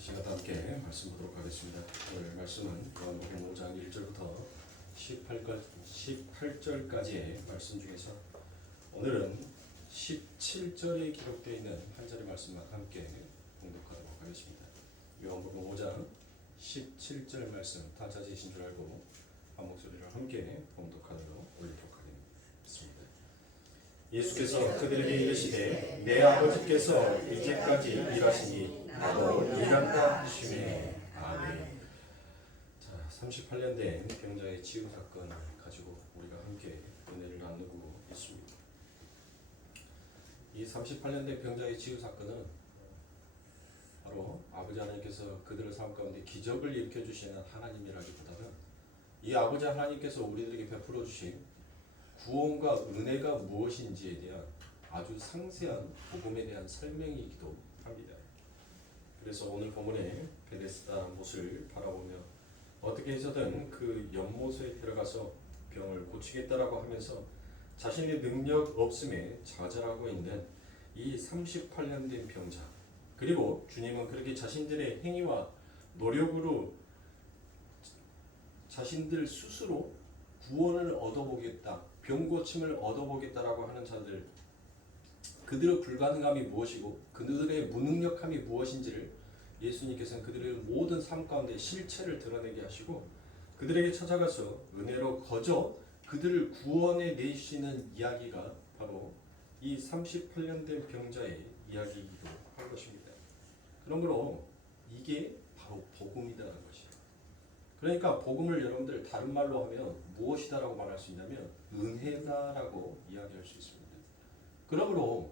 이 시간 함께 말씀 보도록 하겠습니다. 오늘 말씀은 요한복음 5장 1절부터 18절까지의 말씀 중에서 오늘은 17절에 기록되어 있는 한 절의 말씀만 함께 공독하도록 하겠습니다. 요한복음 5장 17절 말씀 다 찾으신 줄 알고 한 목소리로 함께 공독하도록 올리도록 하겠습니다. 예수께서 그들에게 이르시되 내 아버지께서 이제까지 일하시니 나도 일한다 하시매. 아멘. 자, 38년 된 병자의 치유 사건을 가지고 우리가 함께 은혜를 나누고 있습니다. 이 38년 된 병자의 치유 사건은 바로 아버지 하나님께서 그들의 삶 가운데 기적을 일으켜 주시는 하나님이라기보다는 이 아버지 하나님께서 우리들에게 베풀어 주신 구원과 은혜가 무엇인지에 대한 아주 상세한 복음에 대한 설명이기도 합니다. 그래서 오늘 본문에 베데스다 못을 바라보며 어떻게 해서든 그 연못에 들어가서 병을 고치겠다라고 하면서 자신의 능력 없음에 좌절하고 있는 이 38년 된 병자, 그리고 주님은 그렇게 자신들의 행위와 노력으로 자신들 스스로 구원을 얻어보겠다, 병고침을 얻어보겠다라고 하는 자들, 그들의 불가능함이 무엇이고 그들의 무능력함이 무엇인지를 예수님께서는 그들의 모든 삶 가운데 실체를 드러내게 하시고 그들에게 찾아가서 은혜로 거저 그들을 구원해 내시는 이야기가 바로 이 38년 된 병자의 이야기이기도 할 것입니다. 그러므로 이게 바로 복음이다라는 것이에요. 그러니까 복음을 여러분들 다른 말로 하면 무엇이다라고 말할 수 있냐면 은혜다라고 이야기할 수 있습니다. 그러므로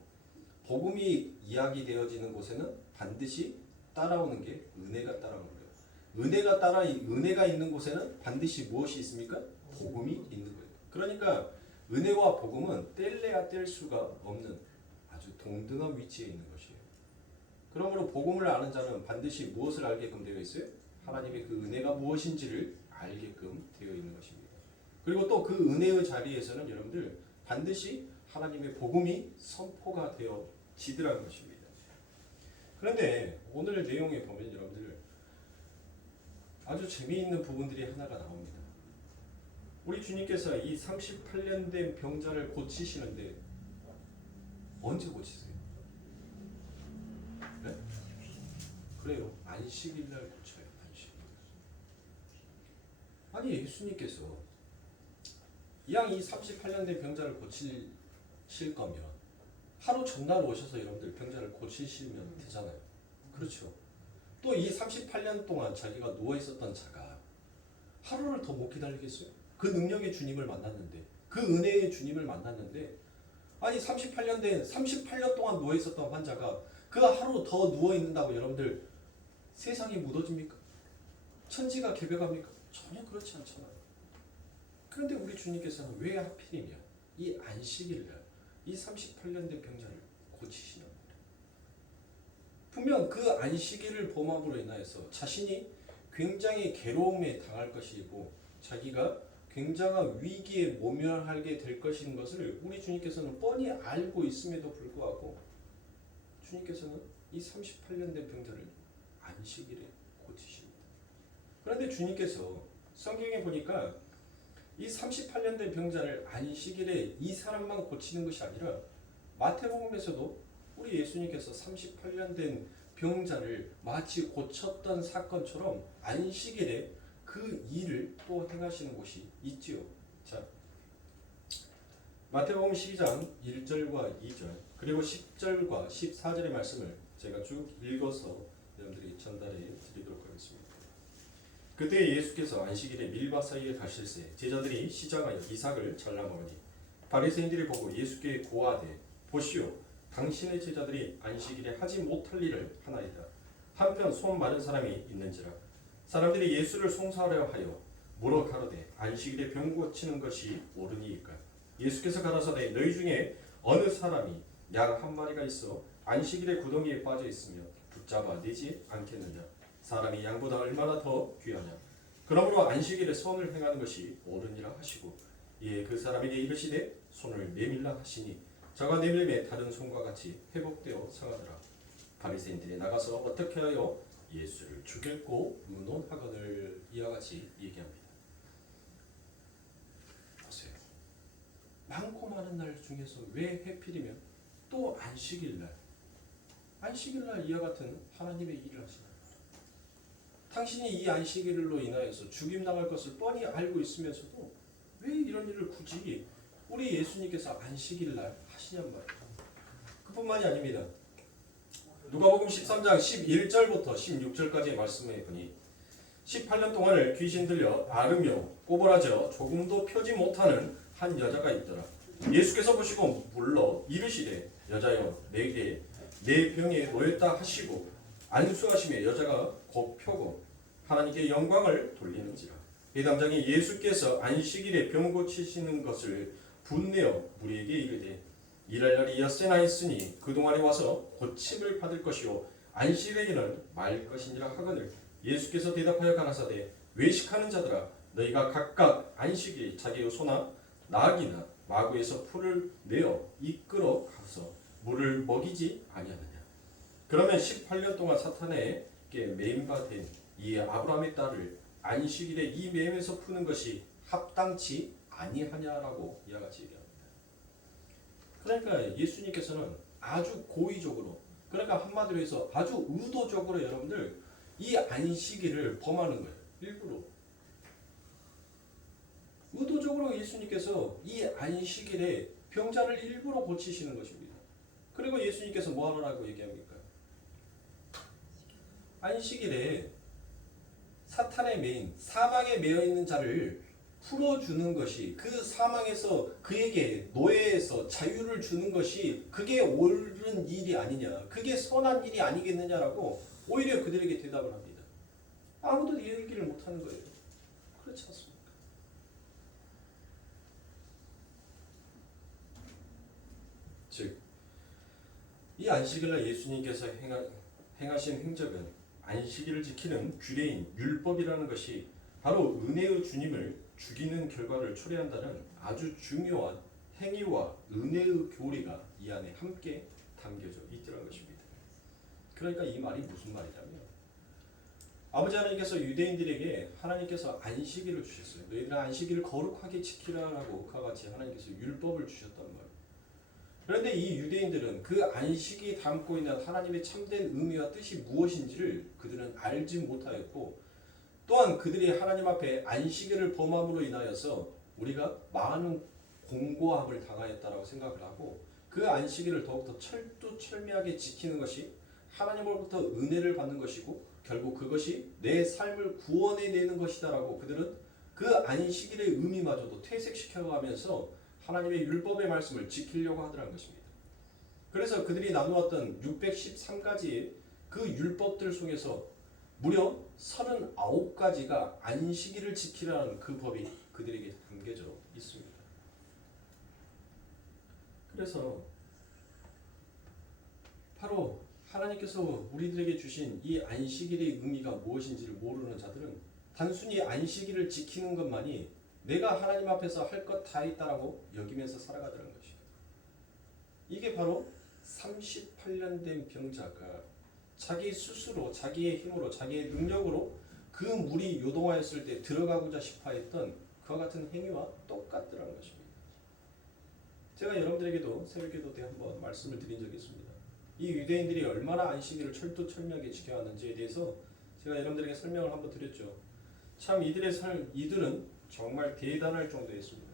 복음이 이야기되어지는 곳에는 반드시 따라오는 게 은혜가 따라오는 거예요. 은혜가 있는 곳에는 반드시 무엇이 있습니까? 복음이 있는 거예요. 그러니까 은혜와 복음은 뗄래야 뗄 수가 없는 아주 동등한 위치에 있는 것이에요. 그러므로 복음을 아는 자는 반드시 무엇을 알게끔 되어 있어요? 하나님의 그 은혜가 무엇인지를 알게끔 되어 있는 것입니다. 그리고 또 그 은혜의 자리에서는 여러분들 반드시 하나님의 복음이 선포가 되어지더라는 것입니다. 그런데 오늘 내용에 보면 여러분들 아주 재미있는 부분들이 하나가 나옵니다. 우리 주님께서 이 38년 된 병자를 고치시는데 언제 고치세요? 네? 그래요. 안식일 날 고쳐요. 안식일. 아니 예수님께서 이왕 이 38년 된 병자를 고치실 거면 하루 전날 오셔서 여러분들 병자를 고치시면 되잖아요. 그렇죠. 또 이 38년 동안 자기가 누워있었던 자가 하루를 더 못 기다리겠어요? 그 능력의 주님을 만났는데, 그 은혜의 주님을 만났는데, 아니 38년 동안 누워있었던 환자가 그 하루 더 누워있는다고 여러분들 세상이 무너집니까? 천지가 개벽합니까? 전혀 그렇지 않잖아요. 그런데 우리 주님께서는 왜 하필이면 이 안식일날 이 38년 된 병자를 고치시는 겁니다. 분명 그 안식일을 범함으로 인하여서 자신이 굉장히 괴로움에 당할 것이고 자기가 굉장한 위기에 모면하게 될 것인 것을 우리 주님께서는 뻔히 알고 있음에도 불구하고 주님께서는 이 38년 된 병자를 안식일에 고치십니다. 그런데 주님께서 성경에 보니까 이 38년 된 병자를 안식일에 이 사람만 고치는 것이 아니라 마태복음에서도 우리 예수님께서 38년 된 병자를 마치 고쳤던 사건처럼 안식일에 그 일을 또 행하시는 곳이 있지요. 자, 마태복음 12장 1절과 2절 그리고 10절과 14절의 말씀을 제가 쭉 읽어서 여러분들이 전달해 드리도록 하겠습니다. 그때 예수께서 안식일에 밀밭 사이에 가실새 제자들이 시장하여 이삭을 잘라먹으니 바리새인들이 보고 예수께 고하되 보시오 당신의 제자들이 안식일에 하지 못할 일을 하나이다. 한편 손 마른 사람이 있는지라 사람들이 예수를 송사하려 하여 물어 가로되 안식일에 병 고치는 것이 옳으니이까 예수께서 가라사대 너희 중에 어느 사람이 양 한 마리가 있어 안식일에 구덩이에 빠져 있으며 붙잡아 내지 않겠느냐 사람이 양보다 얼마나 더 귀하냐 그러므로 안식일에 선을 행하는 것이 옳으니라 하시고 이에 그 사람에게 이르시되 손을 내밀라 하시니 저가 내밀매 다른 손과 같이 회복되어 상하더라. 바리새인들이 나가서 어떻게 하여 예수를 죽였고 의논하거늘 이와 같이 얘기합니다. 보세요. 많고 많은 날 중에서 왜 해필이면 또 안식일날 이와 같은 하나님의 일을 하시나요? 당신이 이 안식일로 인하여서 죽임당할 것을 뻔히 알고 있으면서도 왜 이런 일을 굳이 우리 예수님께서 안식일날 하시냔 말이에요. 그뿐만이 아닙니다. 누가복음 13장 11절부터 16절까지의 말씀에 보니 18년 동안을 귀신 들려 앓으며 꼬부라져 조금도 펴지 못하는 한 여자가 있더라. 예수께서 보시고 물러 이르시되 여자여 내게 내 병에 놓였다 하시고 안수하시며 여자가 곧 펴고 하나님께 영광을 돌리는지라. 이 담장이 예수께서 안식일에 병 고치시는 것을 분내어 무리에게 이르되 일할 날이 엿새나 있으니 그동안에 와서 고침을 받을 것이요 안식일에는 말 것이니라 하거늘 예수께서 대답하여 가라사대 외식하는 자들아 너희가 각각 안식일에 자기의 소나 나귀나 마구에서 풀을 내어 이끌어 가서 물을 먹이지 아니하느냐. 그러면 18년 동안 사탄에게 매임받은 이 아브라함의 딸을 안식일에 이 매임에서 푸는 것이 합당치 아니하냐라고 이와 같이 얘기합니다. 그러니까 예수님께서는 아주 고의적으로, 그러니까 한마디로 해서 아주 의도적으로 여러분들 이 안식일을 범하는 거예요. 일부러. 의도적으로 예수님께서 이 안식일에 병자를 일부러 고치시는 것입니다. 그리고 예수님께서 뭐 하라고 얘기합니까? 안식일에 사탄의 매인, 사망에 매여 있는 자를 풀어주는 것이, 그 사망에서 그에게 노예에서 자유를 주는 것이 그게 옳은 일이 아니냐, 그게 선한 일이 아니겠느냐라고 오히려 그들에게 대답을 합니다. 아무도 이 얘기를 못하는 거예요. 그렇지 않습니까? 즉, 이 안식일날 예수님께서 행하신 행적은 안식일을 지키는 규례인 율법이라는 것이 바로 은혜의 주님을 죽이는 결과를 초래한다는 아주 중요한 행위와 은혜의 교리가 이 안에 함께 담겨져 있더라는 것입니다. 그러니까 이 말이 무슨 말이냐면, 아버지 하나님께서 유대인들에게 하나님께서 안식일을 주셨어요. 너희들은 안식일을 거룩하게 지키라라고 그와 같이 하나님께서 율법을 주셨단 말이에요. 그런데 이 유대인들은 그 안식이 담고 있는 하나님의 참된 의미와 뜻이 무엇인지를 그들은 알지 못하였고, 또한 그들이 하나님 앞에 안식일을 범함으로 인하여서 우리가 많은 공고함을 당하였다라고 생각을 하고, 그 안식일을 더욱더 철두철미하게 지키는 것이 하나님으로부터 은혜를 받는 것이고 결국 그것이 내 삶을 구원해내는 것이다라고 그들은 그 안식일의 의미마저도 퇴색시켜가면서 하나님의 율법의 말씀을 지키려고 하더라는 것입니다. 그래서 그들이 나누었던 613가지의 그 율법들 속에서 무려 39가지가 안식일을 지키라는 그 법이 그들에게 담겨져 있습니다. 그래서 바로 하나님께서 우리들에게 주신 이 안식일의 의미가 무엇인지를 모르는 자들은 단순히 안식일을 지키는 것만이 내가 하나님 앞에서 할 것 다 있다라고 여기면서 살아가더라는 것이에요. 이게 바로 38년 된 병자가 자기 스스로, 자기의 힘으로, 자기의 능력으로 그 물이 요동하였을 때 들어가고자 싶어 했던 그와 같은 행위와 똑같더라는 것입니다. 제가 여러분들에게도 새벽기도 때 한번 말씀을 드린 적이 있습니다. 이 유대인들이 얼마나 안식일을 철두철미하게 지켜왔는지에 대해서 제가 여러분들에게 설명을 한번 드렸죠. 참 이들은 정말 대단할 정도였습니다.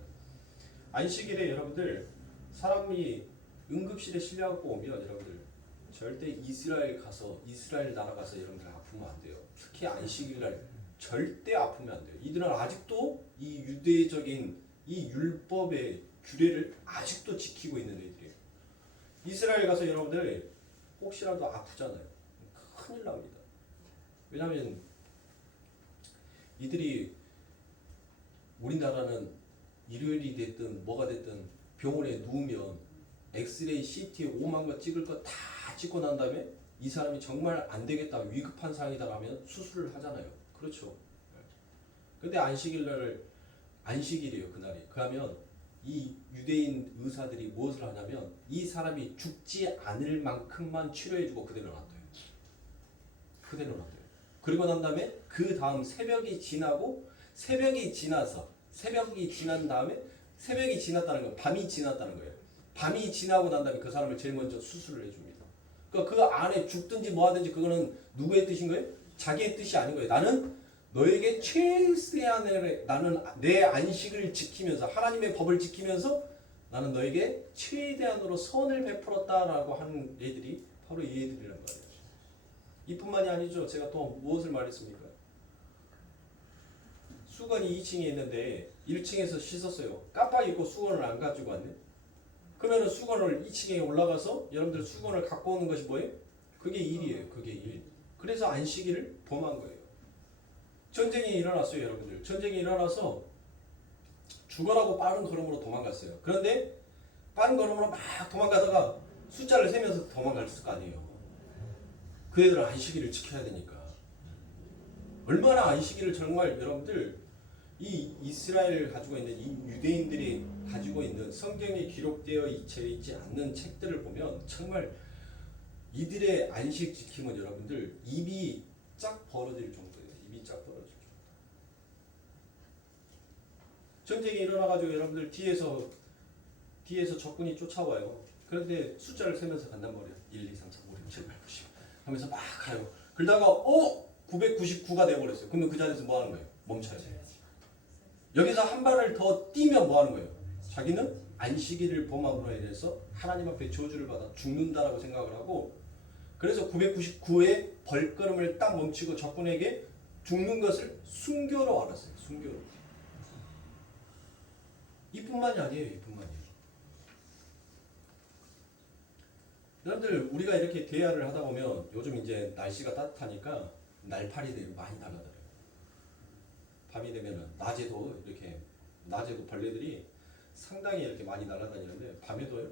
안식일에 여러분들 사람이 응급실에 실려갖고 오면 여러분들 절대 이스라엘 나라 가서 여러분들 아프면 안 돼요. 특히 안식일날 절대 아프면 안 돼요. 이들은 아직도 이 유대적인 이 율법의 규례를 아직도 지키고 있는 애들이에요. 이스라엘 가서 여러분들 혹시라도 아프잖아요. 큰일 납니다. 왜냐하면 이들이 우리나라는 일요일이 됐든 뭐가 됐든 병원에 누우면 엑스레이, CT, 오만 거 찍을 거 다 찍고 난 다음에 이 사람이 정말 안 되겠다, 위급한 상황이다 하면 수술을 하잖아요. 그렇죠. 근데 안식일이에요, 그날이. 그러면 이 유대인 의사들이 무엇을 하냐면 이 사람이 죽지 않을 만큼만 치료해주고 그대로 놔둬요. 그대로 놔둬요. 그리고 난 다음에 그 다음 새벽이 지나고 새벽이 지나서 새벽이 지난 다음에 새벽이 지났다는 건 밤이 지났다는 거예요. 밤이 지나고 난 다음에 그 사람을 제일 먼저 수술을 해줍니다. 그러니까 그 안에 죽든지 뭐 하든지 그거는 누구의 뜻인 거예요? 자기의 뜻이 아닌 거예요. 나는 너에게 최대한의 나는 내 안식을 지키면서 하나님의 법을 지키면서 나는 너에게 최대한으로 선을 베풀었다라고 하는 애들이 바로 이 애들이란 말이에요. 이뿐만이 아니죠. 제가 또 무엇을 말했습니까? 수건이 2층에 있는데 1층에서 씻었어요. 깜빡 잊고 수건을 안 가지고 왔네. 그러면 수건을 2층에 올라가서 여러분들 수건을 갖고 오는 것이 뭐예요? 그게 일이에요. 그게 일. 그래서 안식일을 범한 거예요. 전쟁이 일어났어요. 여러분들. 전쟁이 일어나서 죽어라고 빠른 걸음으로 도망갔어요. 그런데 빠른 걸음으로 막 도망가다가 숫자를 세면서 도망갔을 거 아니에요. 그 애들은 안식일을 지켜야 되니까. 얼마나 안식일을 정말 여러분들 이 이스라엘을 가지고 있는 이 유대인들이 가지고 있는 성경에 기록되어 있지 않는 책들을 보면 정말 이들의 안식 지킴은 여러분들 입이 쫙 벌어질 정도예요. 입이 쫙 벌어질 정도. 전쟁이 일어나가지고 여러분들 뒤에서 적군이 쫓아와요. 그런데 숫자를 세면서 간단 말이에요. 1, 2, 3, 4, 5, 6, 7, 8, 9, 10 하면서 막 가요. 그러다가 999가 돼버렸어요. 그러면 그 자리에서 뭐 하는 거예요? 멈춰야 돼요. 여기서 한 발을 더 뛰면 뭐 하는 거예요? 자기는 안식일을 범함으로 인해서 하나님 앞에 저주를 받아 죽는다라고 생각을 하고, 그래서 999의 벌걸음을 딱 멈추고 적군에게 죽는 것을 순교로 알았어요. 순교로. 이뿐만이 아니에요. 이뿐만이에요. 여러분들 우리가 이렇게 대화를 하다 보면 요즘 이제 날씨가 따뜻하니까 날파리들이 많이 날아다녀요. 밤이 되면은 낮에도 벌레들이 상당히 이렇게 많이 날아다니는데 밤에도요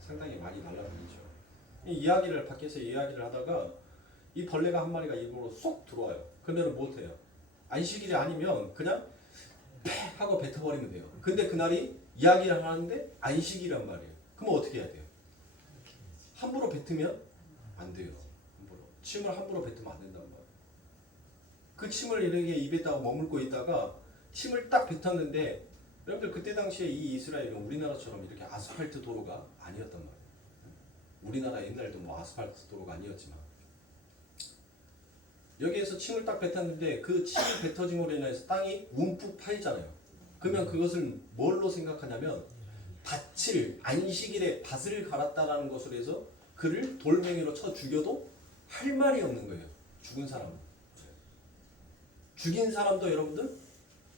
상당히 많이 날아다니죠. 밖에서 이야기를 하다가 이 벌레가 한 마리가 입으로 쏙 들어와요. 그러면 못해요. 안식일이 아니면 그냥 폐 하고 뱉어버리면 돼요. 근데 그날이 이야기를 하는데 안식이란 말이에요. 그럼 어떻게 해야 돼요? 함부로 뱉으면 안 돼요. 침을 함부로 뱉으면 안 된단 말이에요. 그 침을 이렇게 입에다가 머물고 있다가 침을 딱 뱉었는데, 여러분들 그때 당시에 이 이스라엘은 우리나라처럼 이렇게 아스팔트 도로가 아니었단 말이에요. 우리나라 옛날에도 뭐 아스팔트 도로가 아니었지만 여기에서 침을 딱 뱉었는데 그 침이 뱉어짐으로 인해서 땅이 움푹 파이잖아요. 그러면 그것을 뭘로 생각하냐면 안식일에 밭을 갈았다라는 것으로 해서 그를 돌멩이로 쳐 죽여도 할 말이 없는 거예요. 죽은 사람은. 죽인 사람도 여러분들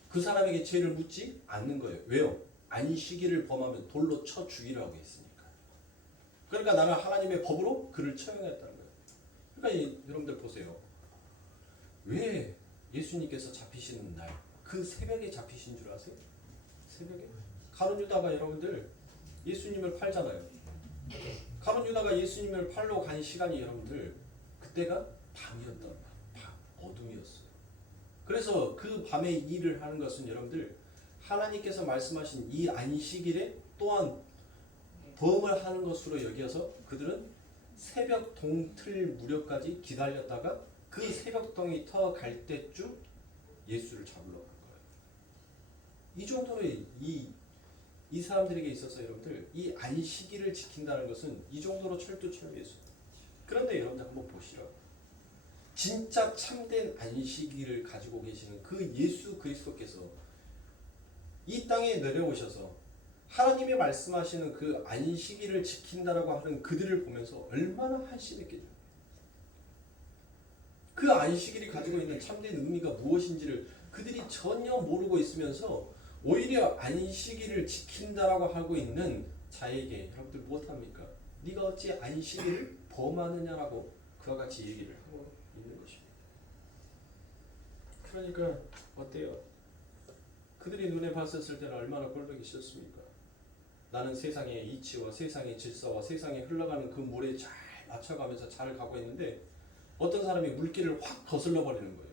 그 사람에게 죄를 묻지 않는 거예요. 왜요? 안식일을 범하면 돌로 쳐 죽이라고 했으니까. 그러니까 나는 하나님의 법으로 그를 처형했다는 거예요. 그러니까 여러분들 보세요. 왜 예수님께서 잡히시는 날, 그 새벽에 잡히신 줄 아세요? 새벽에? 가룟 유다가 여러분들 예수님을 팔잖아요. 가룟 유다가 예수님을 팔러 간 시간이 여러분들 그때가 밤이었단 말이에요. 어둠이었어요. 그래서 그 밤에 일을 하는 것은 여러분들 하나님께서 말씀하신 이 안식일에 또한 범을 하는 것으로 여겨서 그들은 새벽 동틀 무렵까지 기다렸다가 그 새벽 동이 터 갈 때쯤 예수를 잡으러 간 거예요. 이 정도로 이 사람들에게 있어서 여러분들 이 안식일을 지킨다는 것은 이 정도로 철두철미했어요. 그런데 여러분들 한번 보시라고. 진짜 참된 안식일을 가지고 계시는 그 예수 그리스도께서 이 땅에 내려오셔서 하나님이 말씀하시는 그 안식일을 지킨다라고 하는 그들을 보면서 얼마나 한심했겠죠. 그 안식일이 가지고 있는 참된 의미가 무엇인지를 그들이 전혀 모르고 있으면서 오히려 안식일을 지킨다라고 하고 있는 자에게 여러분들 무엇합니까? 네가 어찌 안식일을 범하느냐라고 그와 같이 얘기를 하고 있는 것입니다. 그러니까 어때요? 그들이 눈에 봤었을 때는 얼마나 꼴보기 싫습니까? 나는 세상의 이치와 세상의 질서와 세상에 흘러가는 그 물에 잘 맞춰가면서 잘 가고 있는데 어떤 사람이 물길을 확 거슬러 버리는 거예요.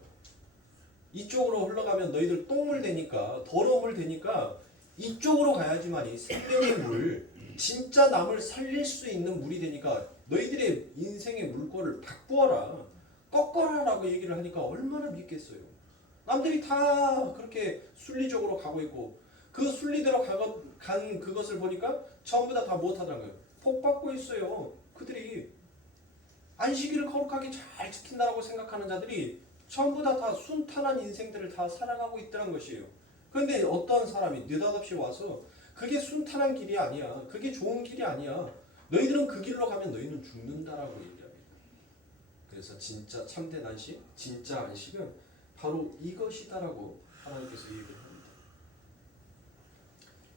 이쪽으로 흘러가면 너희들 똥물 되니까, 더러운 물 되니까 이쪽으로 가야지만이 생명의 물, 진짜 남을 살릴 수 있는 물이 되니까 너희들의 인생의 물꼬를 바꾸어라, 꺾어라라고 아니다라고 얘기를 하니까 얼마나 믿겠어요. 남들이 다 그렇게 순리적으로 가고 있고 그 순리대로 간 그것을 보니까 전부 다 못하더라는 거예요. 복 받고 있어요. 그들이 안식일을 거룩하게 잘 지킨다라고 생각하는 자들이 전부 다 순탄한 인생들을 다 살아가고 있다는 것이에요. 그런데 어떤 사람이 느닷없이 와서 그게 순탄한 길이 아니야. 그게 좋은 길이 아니야. 너희들은 그 길로 가면 너희는 죽는다라고 얘기합니다. 그래서 진짜 참된 안식, 진짜 안식은 바로 이것이다라고 하나님께서 얘기를 합니다.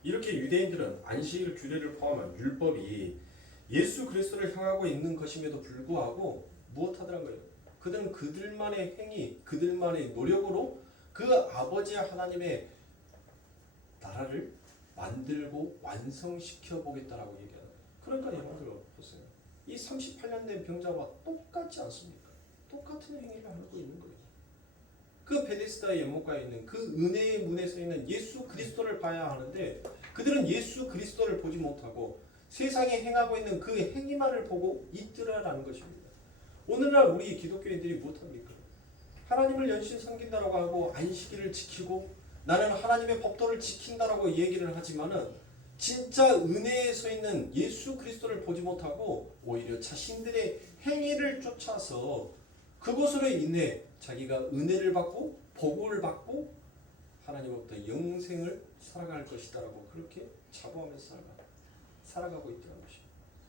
이렇게 유대인들은 안식일 규례를 포함한 율법이 예수 그리스도를 향하고 있는 것임에도 불구하고 무엇하더란 거예요? 그들은 그들만의 행위, 그들만의 노력으로 그 아버지 하나님의 나라를 만들고 완성시켜 보겠다라고 얘기하는 거예요. 그러니까 여러분들 보세요. 이 38년 된 병자와 똑같지 않습니까? 똑같은 행위를 하고 있는 거예요. 그 베데스다의 연못가에 있는 그 은혜의 문에 서 있는 예수 그리스도를 봐야 하는데 그들은 예수 그리스도를 보지 못하고 세상에 행하고 있는 그 행위만을 보고 있더라라는 것입니다. 오늘날 우리 기독교인들이 못합니까? 하나님을 연신 섬긴다라고 하고 안식일을 지키고 나는 하나님의 법도를 지킨다라고 얘기를 하지만은 진짜 은혜에 서 있는 예수 그리스도를 보지 못하고 오히려 자신들의 행위를 쫓아서 그것으로 인해 자기가 은혜를 받고 복을 받고 하나님으로부터 영생을 살아갈 것이다라고 그렇게 자부하면서 살아가고 있다는 것입니다.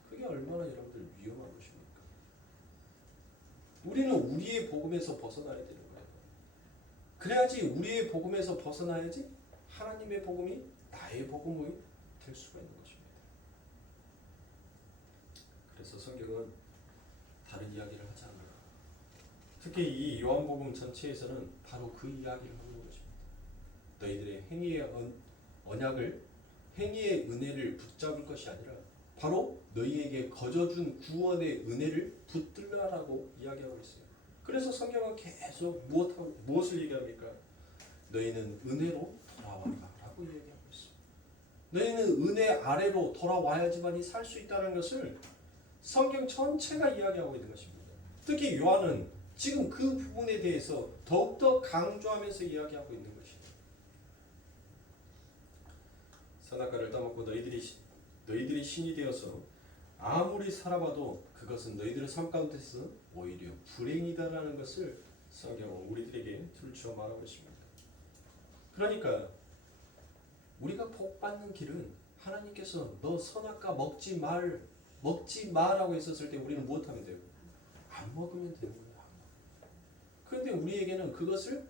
그게 얼마나 여러분들 위험한 것입니까? 우리는 우리의 복음에서 벗어나야 되는 거예요. 그래야지 우리의 복음에서 벗어나야지 하나님의 복음이 나의 복음이 될 수가 있는 것입니다. 그래서 성경은 다른 이야기를 하지 않아요. 특히 이 요한복음 전체에서는 바로 그 이야기를 하는 것입니다. 너희들의 행위의 언약을 행위의 은혜를 붙잡을 것이 아니라 바로 너희에게 거저준 구원의 은혜를 붙들라라고 이야기하고 있어요. 그래서 성경은 계속 무엇을 얘기합니까? 너희는 은혜로 돌아와라라고 얘기하고 있습니다. 너희는 은혜 아래로 돌아와야지만이 살 수 있다는 것을 성경 전체가 이야기하고 있는 것입니다. 특히 요한은 지금 그 부분에 대해서 더욱더 강조하면서 이야기하고 있는 것입니다. 선악과를 따먹고 너희들이 신이 되어서 아무리 살아봐도 그것은 너희들의 삶 가운데서 오히려 불행이다라는 것을 성경은 우리들에게 들추어 말하고 있습니다. 그러니까 우리가 복 받는 길은 하나님께서 너 선악과 먹지 마라고 했었을 때 우리는 무엇하면 돼요? 안 먹으면 되는 거예요. 그런데 우리에게는 그것을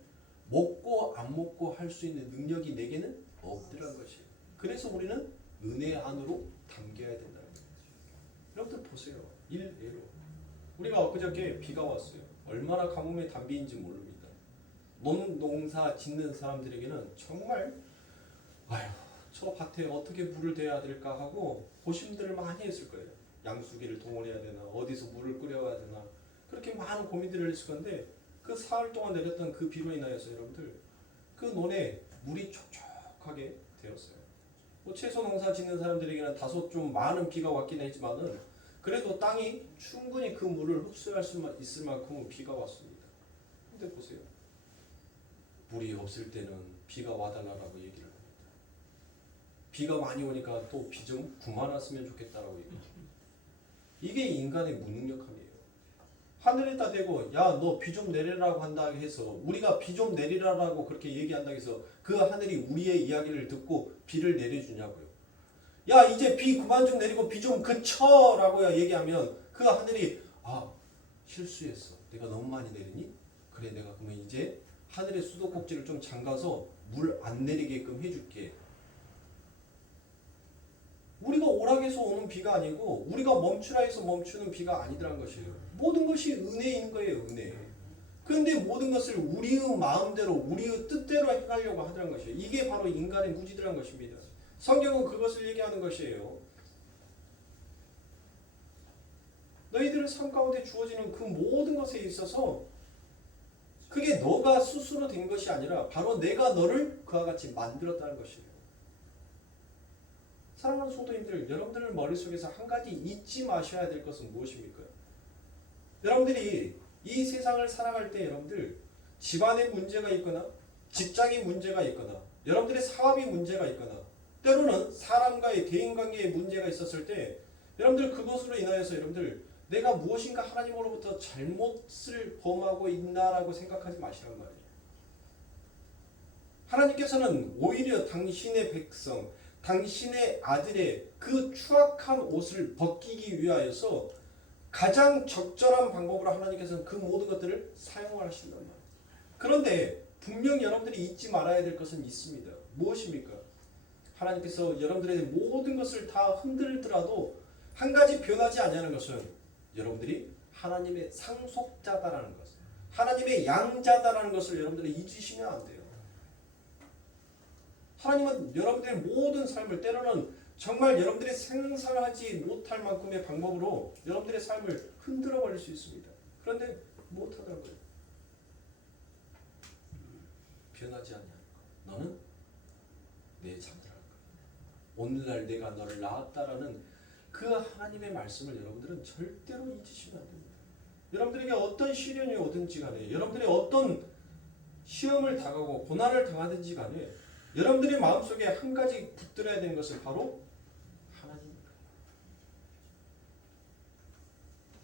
먹고 안 먹고 할 수 있는 능력이 내게는 없더란 것이에요. 그래서 우리는 은혜 안으로 담겨야 된다는 거예요. 여러분들 보세요. 일례로 우리가 엊그저께 비가 왔어요. 얼마나 가뭄의 단비인지 모릅니다. 농사 짓는 사람들에게는 정말 저 밭에 어떻게 물을 대야 될까 하고 고심들을 많이 했을 거예요. 양수기를 동원해야 되나 어디서 물을 끓여야 되나 그렇게 많은 고민들을 했을 건데 그 사흘 동안 내렸던 그 비로 인하여서 여러분들 그 논에 물이 촉촉하게 되었어요. 뭐 채소 농사 짓는 사람들에게는 다소 좀 많은 비가 왔긴 했지만은 그래도 땅이 충분히 그 물을 흡수할 수 있을 만큼 비가 왔습니다. 근데 보세요. 물이 없을 때는 비가 와달라고 얘기를 합니다. 비가 많이 오니까 또 비 좀 그만 왔으면 좋겠다라고 얘기합니다. 이게 인간의 무능력함이에요. 하늘에다 대고 야 너 비 좀 내리라고 한다 해서 우리가 비 좀 내리라고 그렇게 얘기한다 해서 그 하늘이 우리의 이야기를 듣고 비를 내려주냐고요. 야 이제 비 그만 좀 내리고 비 좀 그쳐라고 얘기하면 그 하늘이 실수했어. 내가 너무 많이 내리니? 그래 내가 그러면 이제 하늘의 수도꼭지를 좀 잠가서 물 안 내리게끔 해줄게. 우리가 오락에서 오는 비가 아니고 우리가 멈추라 해서 멈추는 비가 아니더란 것이에요. 모든 것이 은혜인 거예요. 은혜. 그런데 모든 것을 우리의 마음대로 우리의 뜻대로 행하려고 하더란 것이에요. 이게 바로 인간의 무지더란 것입니다. 성경은 그것을 얘기하는 것이에요. 너희들의 삶 가운데 주어지는 그 모든 것에 있어서 그게 너가 스스로 된 것이 아니라 바로 내가 너를 그와 같이 만들었다는 것이에요. 사랑하는 성도님들, 여러분들 머릿속에서 한 가지 잊지 마셔야 될 것은 무엇입니까? 여러분들이 이 세상을 살아갈 때 여러분들 집안에 문제가 있거나 직장에 문제가 있거나 여러분들의 사업이 문제가 있거나 때로는 사람과의 대인관계에 문제가 있었을 때 여러분들 그것으로 인하여서 여러분들 내가 무엇인가 하나님으로부터 잘못을 범하고 있나라고 생각하지 마시란 말이에요. 하나님께서는 오히려 당신의 백성, 당신의 아들의 그 추악한 옷을 벗기기 위하여서 가장 적절한 방법으로 하나님께서는 그 모든 것들을 사용하신단 말이에요. 그런데 분명 여러분들이 잊지 말아야 될 것은 있습니다. 무엇입니까? 하나님께서 여러분들의 모든 것을 다 흔들더라도 한 가지 변하지 아니하는 것은 여러분들이 하나님의 상속자다라는 것, 하나님의 양자다라는 것을 여러분들이 잊으시면 안 돼요. 하나님은 여러분들의 모든 삶을 때로는 정말 여러분들이 상상하지 못할 만큼의 방법으로 여러분들의 삶을 흔들어 버릴 수 있습니다. 그런데 못하더라고요. 변하지 않냐. 너는 내 자녀라. 오늘날 내가 너를 낳았다라는 그 하나님의 말씀을 여러분들은 절대로 잊으시면 안 됩니다. 여러분들에게 어떤 시련이 오든지 간에 여러분들이 어떤 시험을 당하고 고난을 당하든지 간에 여러분들의 마음속에 한 가지 붙들어야 되는 것은 바로 하나님입니다.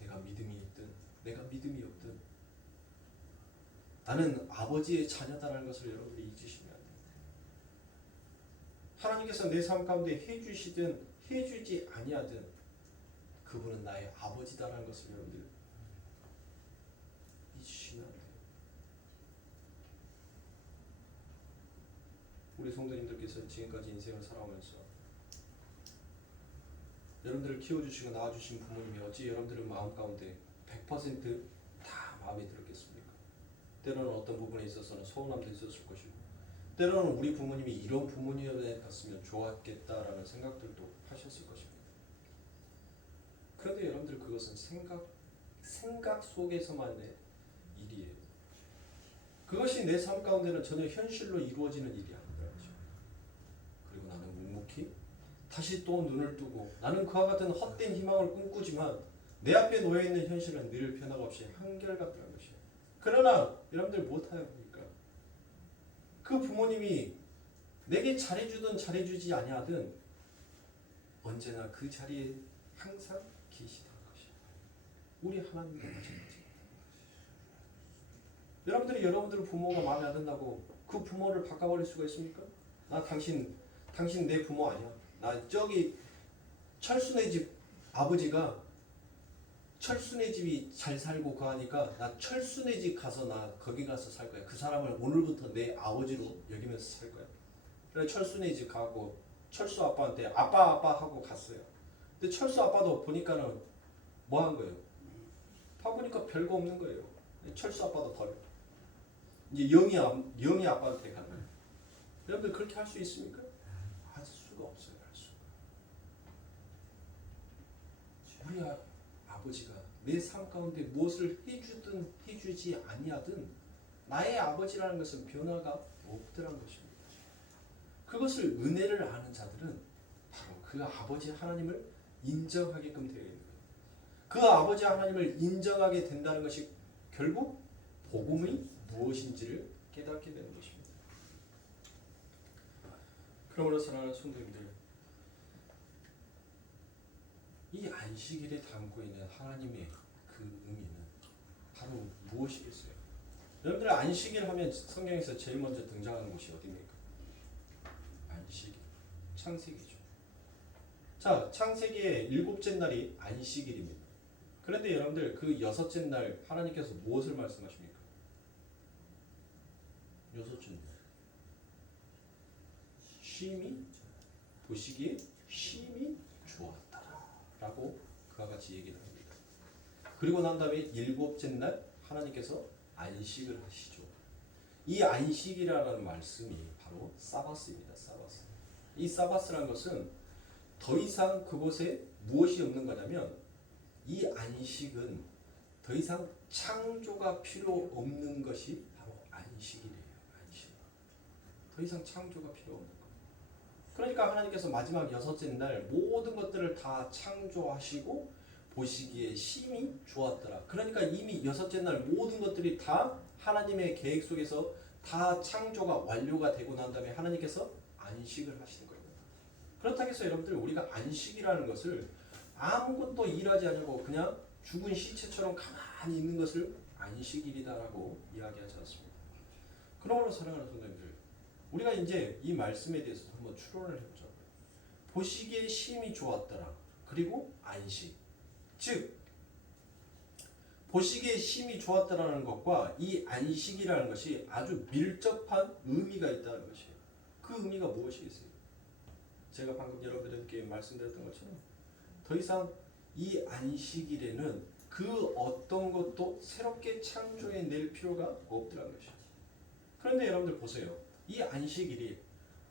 내가 믿음이 있든 내가 믿음이 없든 나는 아버지의 자녀다라는 것을 여러분들이 잊으시면 안 됩니다. 하나님께서 내 삶 가운데 해주시든 해주지 아니하든 그분은 나의 아버지다라는 것을 여러분들 잊으시면 안 돼요. 우리 성도님들께서 지금까지 인생을 살아오면서 여러분들을 키워주시고 낳아주신 부모님이 어찌 여러분들의 마음 가운데 100%다 마음에 들었겠습니까? 때로는 어떤 부분에 있어서는 서운함도 있었을 것이고 때로는 우리 부모님이 이런 부모님이었으면 좋았겠다라는 생각들도 하셨을 것입니다. 그런데 여러분들 그것은 생각 속에서만의 일이에요. 그것이 내 삶 가운데는 전혀 현실로 이루어지는 일이 아니에요. 그리고 나는 묵묵히 다시 또 눈을 뜨고 나는 그와 같은 헛된 희망을 꿈꾸지만 내 앞에 놓여있는 현실은 늘 변함없이 한결같다는 것이에요. 그러나 여러분들 못하니까 그 부모님이 내게 잘해주든 잘해주지 아니하든 언제나 그 자리에 항상 계시다는 것이에요. 우리 하나님과 마찬가지입니다. 여러분들이 여러분들 부모가 마음에 안 든다고 그 부모를 바꿔버릴 수가 있습니까? 나 당신 내 부모 아니야. 나 저기 철수네 집 아버지가 철수네 집이 잘 살고 그하니까 나 철수네 집 가서 나 거기 가서 살 거야. 그 사람을 오늘부터 내 아버지로 여기면서 살 거야. 그래 철수네 집 가고 철수 아빠한테 아빠 하고 갔어요. 근데 철수 아빠도 보니까는 뭐 한 거예요? 봐보니까 별거 없는 거예요. 철수 아빠도 버려. 이제 영희 아빠한테 가는 거예요. 여러분들 그렇게 할 수 있습니까? 할 수가 없어요. 할 수. 우리 아버지가 내 삶 가운데 무엇을 해주든 해주지 아니하든 나의 아버지라는 것은 변화가 없더란 것입니다. 그것을 은혜를 아는 자들은 바로 그 아버지 하나님을 인정하게끔 되어 있는 거예요. 그 아버지 하나님을 인정하게 된다는 것이 결국 복음이 무엇인지를 깨닫게 되는 것입니다. 그러므로 사랑하는 성도님들, 이 안식일에 담고 있는 하나님의 그 의미는 바로 무엇이겠어요? 여러분들 안식일 하면 성경에서 제일 먼저 등장하는 곳이 어디입니까? 안식일, 창세기죠. 자, 창세기의 7째 날이 안식일입니다. 그런데 여러분들 그 6째 날 하나님께서 무엇을 말씀하십니까? 6째 날 쉼이 보시기에 쉼이 좋았다 라고 그와 같이 얘기를 합니다. 그리고 난 다음에 7째 날 하나님께서 안식을 하시죠. 이 안식이라는 말씀이 바로 사바스입니다. 사바스. 이 사바스라는 것은 더 이상 그곳에 무엇이 없는 거냐면 이 안식은 더 이상 창조가 필요 없는 것이 바로 안식이래요. 안식. 더 이상 창조가 필요 없는 것. 그러니까 하나님께서 마지막 6째 날 모든 것들을 다 창조하시고 보시기에 심히 좋았더라. 그러니까 이미 여섯째 날 모든 것들이 다 하나님의 계획 속에서 다 창조가 완료가 되고 난 다음에 하나님께서 안식을 하시는 거예요. 그렇다고 해서 여러분들 우리가 안식이라는 것을 아무것도 일하지 않고 그냥 죽은 시체처럼 가만히 있는 것을 안식일이다라고 이야기하지 않습니다. 그러므로 사랑하는 성도님들, 우리가 이제 이 말씀에 대해서 한번 추론을 해보자. 보시기에 심히 좋았더라. 그리고 안식. 즉 보시기에 심히 좋았다라는 것과 이 안식이라는 것이 아주 밀접한 의미가 있다는 것이에요. 그 의미가 무엇이겠어요? 제가 방금 여러분들께 말씀드렸던 것처럼 더 이상 이 안식일에는 그 어떤 것도 새롭게 창조해낼 필요가 없더라는 것이죠. 그런데 여러분들 보세요. 이 안식일이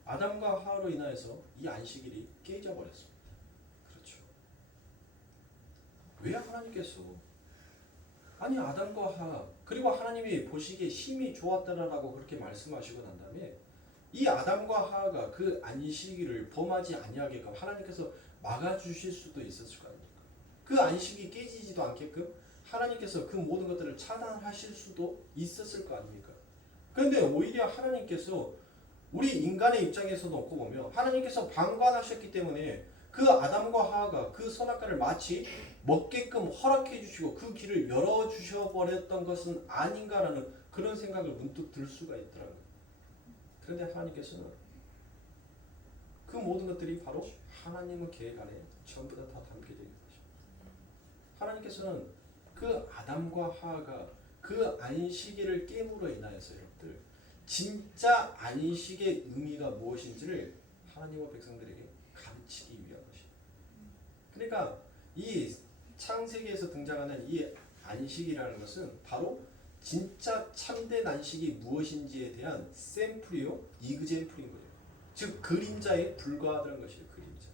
아담과 하와로 인하여서 이 안식일이 깨져버렸습니다. 그렇죠. 왜 하나님께서 아니 아담과 하와 그리고 하나님이 보시기에 심히 좋았다라고 그렇게 말씀하시고 난 다음에 이 아담과 하와가 그 안식일을 범하지 아니하게끔 하나님께서 막아주실 수도 있었을 거 아닙니까? 그 안식이 깨지지도 않게끔 하나님께서 그 모든 것들을 차단하실 수도 있었을 거 아닙니까? 그런데 오히려 하나님께서 우리 인간의 입장에서 놓고 보면 하나님께서 방관하셨기 때문에 그 아담과 하와가 그 선악과를 마치 먹게끔 허락해 주시고 그 길을 열어주셔 버렸던 것은 아닌가라는 그런 생각을 문득 들 수가 있더라고요. 그런데 하나님께서는 그 모든 것들이 바로 하나님의 계획 안에 전부 다 담겨져 있는 것입니다. 하나님께서는 그 아담과 하와가 그 안식일을 깨므로 인하여서 여러분들 진짜 안식의 의미가 무엇인지를 하나님의 백성들에게 가르치기 위한 것입니다. 그러니까 이 창세기에서 등장하는 이 안식이라는 것은 바로 진짜 참된 안식이 무엇인지에 대한 샘플이요, 이그젠플인 거예요. 즉 그림자에 불과하다는 것이에요. 그림자.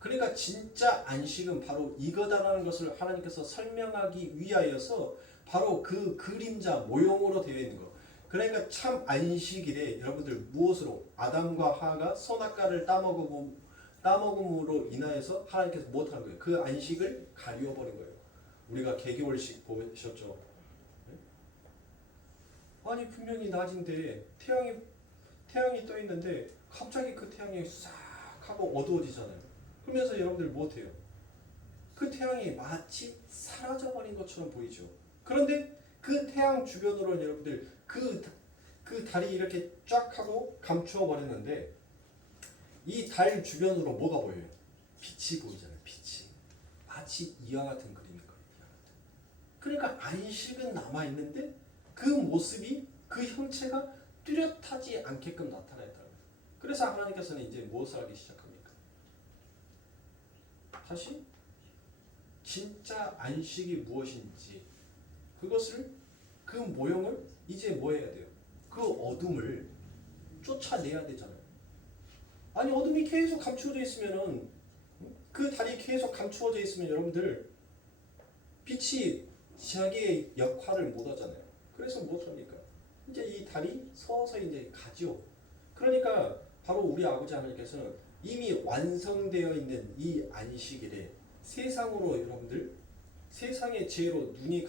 그러니까 진짜 안식은 바로 이거다라는 것을 하나님께서 설명하기 위하여서 바로 그 그림자 모형으로 되어 있는 거. 그러니까 참 안식일에 여러분들 무엇으로 아담과 하와가 선악과를 따먹음으로 인하여서 하나님께서 못하는 거예요. 그 안식을 가리워버린 거예요. 우리가 개개월씩 보셨죠? 아니 분명히 낮인데 태양이 떠 있는데 갑자기 그 태양이 싹 하고 어두워지잖아요. 그러면서 여러분들 못해요. 그 태양이 마치 사라져버린 것처럼 보이죠. 그런데 그 태양 주변으로 여러분들 그 달이 이렇게 쫙 하고 감추어 버렸는데 이 달 주변으로 뭐가 보여요? 빛이 보이잖아요. 빛이. 마치 이와 같은 그림인 거예요. 그러니까 안식은 남아있는데 그 모습이 그 형체가 뚜렷하지 않게끔 나타났다는 거예요. 그래서 하나님께서는 이제 무엇을 하기 시작합니까? 다시 진짜 안식이 무엇인지 그것을 그 모형을 이제 뭐 해야 돼요? 그 어둠을 쫓아내야 되잖아요. 아니 어둠이 계속 감추어져 있으면은 그 달이 계속 감추어져 있으면 여러분들 빛이 자기의 역할을 못 하잖아요. 그래서 못 합니까? 이제 이 달이 서서히 이제 가죠. 그러니까 바로 우리 아버지 하나님께서는 이미 완성되어 있는 이 안식일에 세상으로 여러분들 세상의 죄로 눈이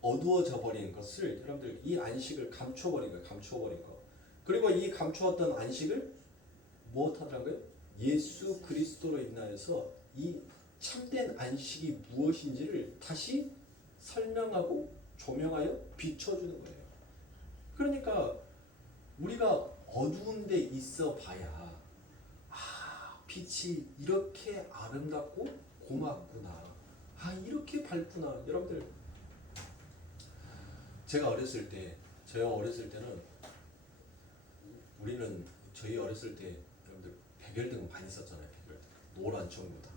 어두워져 버린 것을 여러분들 이 안식을 감춰버린 거예요. 감춰버린 거. 그리고 이 감추었던 안식을 무엇하더라고요? 예수 그리스도로 인하여서 이 참된 안식이 무엇인지를 다시 설명하고 조명하여 비춰주는 거예요. 그러니까 우리가 어두운 데 있어 봐야 빛이 이렇게 아름답고 고맙구나. 이렇게 밝구나. 여러분들 저희 어렸을 때는 우리는 저희 어렸을 때 여러분들 백열등 많이 썼잖아요. 백열등. 노란 천구다.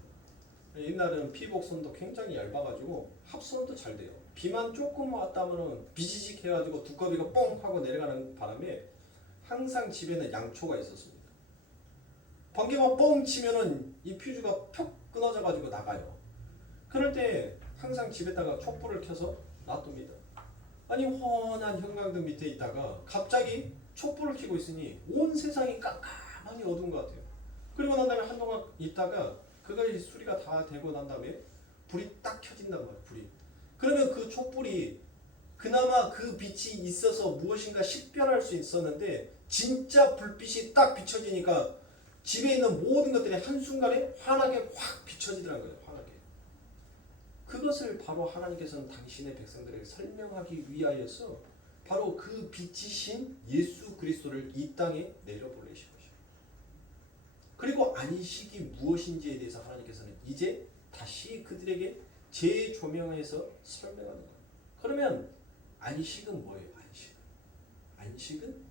옛날에는 피복선도 굉장히 얇아가지고 합선도 잘 돼요. 비만 조금 왔다 하면은 비지직 해가지고 두꺼비가 뻥 하고 내려가는 바람에 항상 집에는 양초가 있었습니다. 번개만 뻥 치면은 이 퓨즈가 푹 끊어져가지고 나가요. 그럴 때 항상 집에다가 촛불을 켜서 놔둡니다. 아니 훤한 형광등 밑에 있다가 갑자기 촛불을 켜고 있으니 온 세상이 깜깜하니 어두운 것 같아요. 그리고 난 다음에 한동안 있다가 그거 수리가 다 되고 난 다음에 불이 딱 켜진단 말이에요. 불이. 그러면 그 촛불이 그나마 그 빛이 있어서 무엇인가 식별할 수 있었는데 진짜 불빛이 딱 비춰지니까 집에 있는 모든 것들이 한순간에 환하게 확 비춰지더라는 거예요. 환하게. 그것을 바로 하나님께서는 당신의 백성들에게 설명하기 위하여서 바로 그 빛이신 예수 그리스도를 이 땅에 내려보내신 것이에요. 그리고 안식이 무엇인지에 대해서 하나님께서는 이제 다시 그들에게 재조명해서 설명하는 거예요. 그러면 안식은 뭐예요? 안식은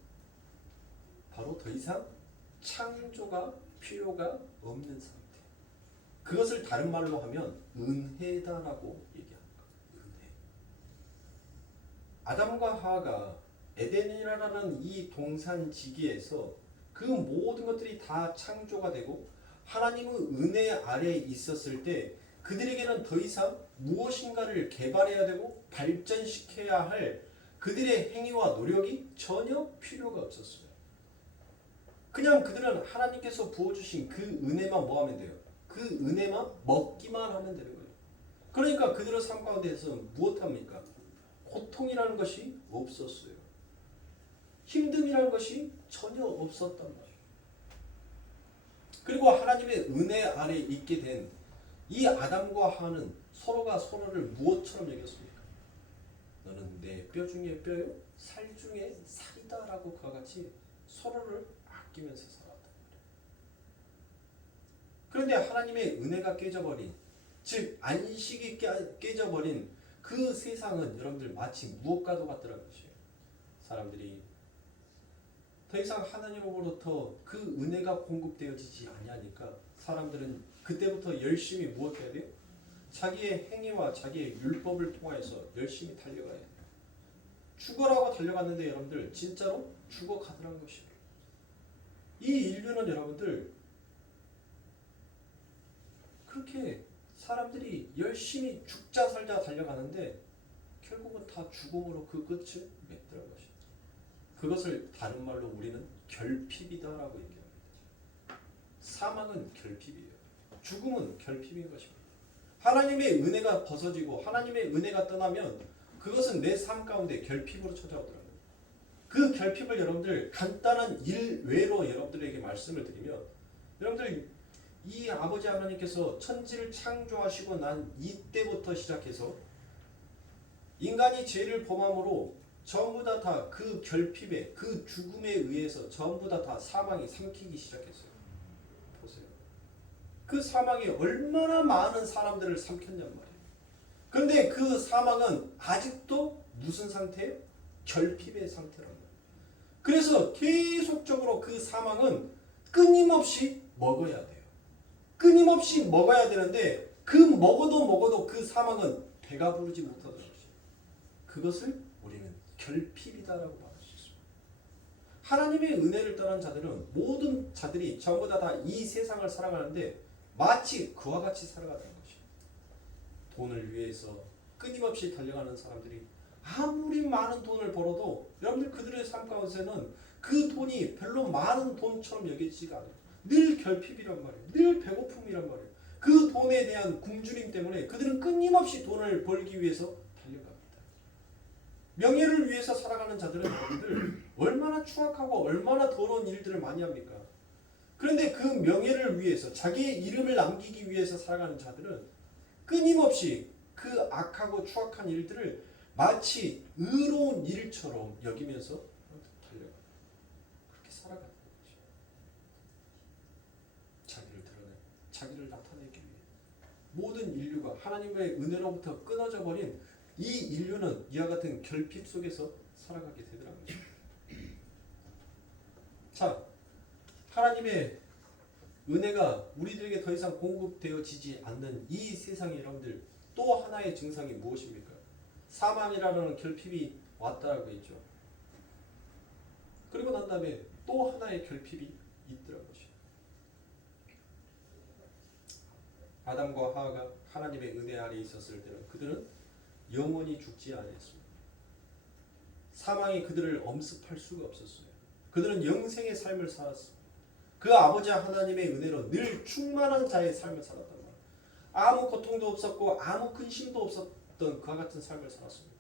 바로 더 이상 창조가 필요가 없는 상태. 그것을 다른 말로 하면 은혜다라고 얘기하는 거예요. 은혜. 아담과 하와가 에덴이라는 이 동산지기에서 그 모든 것들이 다 창조가 되고 하나님의 은혜 아래에 있었을 때 그들에게는 더 이상 무엇인가를 개발해야 되고 발전시켜야 할 그들의 행위와 노력이 전혀 필요가 없었어요. 그냥 그들은 하나님께서 부어주신 그 은혜만 뭐 하면 돼요? 그 은혜만 먹기만 하면 되는 거예요. 그러니까 그들의 삶 가운데서 무엇합니까? 고통이라는 것이 없었어요. 힘듦이라는 것이 전혀 없었단 말이에요. 그리고 하나님의 은혜 아래 있게 된 이 아담과 하와는 서로가 서로를 무엇처럼 여겼습니까? 너는 내 뼈 중에 뼈요, 살 중에 살이다라고 그와 같이 서로를 아끼면서 살았단 말이에요. 그런데 하나님의 은혜가 깨져버린, 즉 안식이 깨져버린 그 세상은 여러분들 마치 무엇과도 같더라는 것이에요. 사람들이 더 이상 하나님으로부터 그 은혜가 공급되어지지 아니하니까 사람들은 그때부터 열심히 무엇 해야 돼요? 자기의 행위와 자기의 율법을 통해서 열심히 달려가야 돼요. 죽어라고 달려갔는데 여러분들 진짜로 죽어가더라는 것이에요. 이 인류는 여러분들 그렇게 사람들이 열심히 죽자 살자 달려가는데 결국은 다 죽음으로 그 끝을 맺더라는 것이에요. 그것을 다른 말로 우리는 결핍이다라고 얘기합니다. 사망은 결핍이에요. 죽음은 결핍인 것입니다. 하나님의 은혜가 벗어지고 하나님의 은혜가 떠나면 그것은 내 삶 가운데 결핍으로 찾아오더라고요. 그 결핍을 여러분들 간단한 일외로 여러분들에게 말씀을 드리면 여러분들 이 아버지 하나님께서 천지를 창조하시고 난 이때부터 시작해서 인간이 죄를 범함으로 전부 다 그 결핍에 그 죽음에 의해서 전부 다 사망이 삼키기 시작했어요. 보세요. 그 사망이 얼마나 많은 사람들을 삼켰냔 말이에요. 그런데 그 사망은 아직도 무슨 상태예요? 결핍의 상태란 말이에요. 그래서 계속적으로 그 사망은 끊임없이 먹어야 돼요. 끊임없이 먹어야 되는데 그 먹어도 그 사망은 배가 부르지 못하더라고요. 그것을 우리는 결핍이다라고 말할 수 있습니다. 하나님의 은혜를 떠난 자들은 모든 자들이 전부 다 이 세상을 살아가는데 마치 그와 같이 살아가는 것이에요. 돈을 위해서 끊임없이 달려가는 사람들이 아무리 많은 돈을 벌어도 여러분들 그들의 삶 가운데서는 그 돈이 별로 많은 돈처럼 여겨지지가 않아요. 늘 결핍이란 말이에요. 늘 배고픔이란 말이에요. 그 돈에 대한 굶주림 때문에 그들은 끊임없이 돈을 벌기 위해서 달려갑니다. 명예를 위해서 살아가는 자들은 여러분들 얼마나 추악하고 얼마나 더러운 일들을 많이 합니까? 그런데 그 명예를 위해서 자기의 이름을 남기기 위해서 살아가는 자들은 끊임없이 그 악하고 추악한 일들을 마치 의로운 일처럼 여기면서 달려가요. 그렇게 살아가는 거죠. 자기를 드러내, 자기를 나타내기 위해. 모든 인류가 하나님의 은혜로부터 끊어져 버린 이 인류는 이와 같은 결핍 속에서 살아가게 되더라는 거죠. 자, 하나님의 은혜가 우리들에게 더 이상 공급되어지지 않는 이 세상에 여러분들 또 하나의 증상이 무엇입니까? 사망이라는 결핍이 왔다라고 했죠. 그리고 난 다음에 또 하나의 결핍이 있더라는 것이죠. 아담과 하와가 하나님의 은혜 아래 있었을 때는 그들은 영원히 죽지 않았습니다. 사망이 그들을 엄습할 수가 없었어요. 그들은 영생의 삶을 살았습니다. 그 아버지 하나님의 은혜로 늘 충만한 자의 삶을 살았단 말이에요. 아무 고통도 없었고 아무 근심도 없었던 그와 같은 삶을 살았습니다.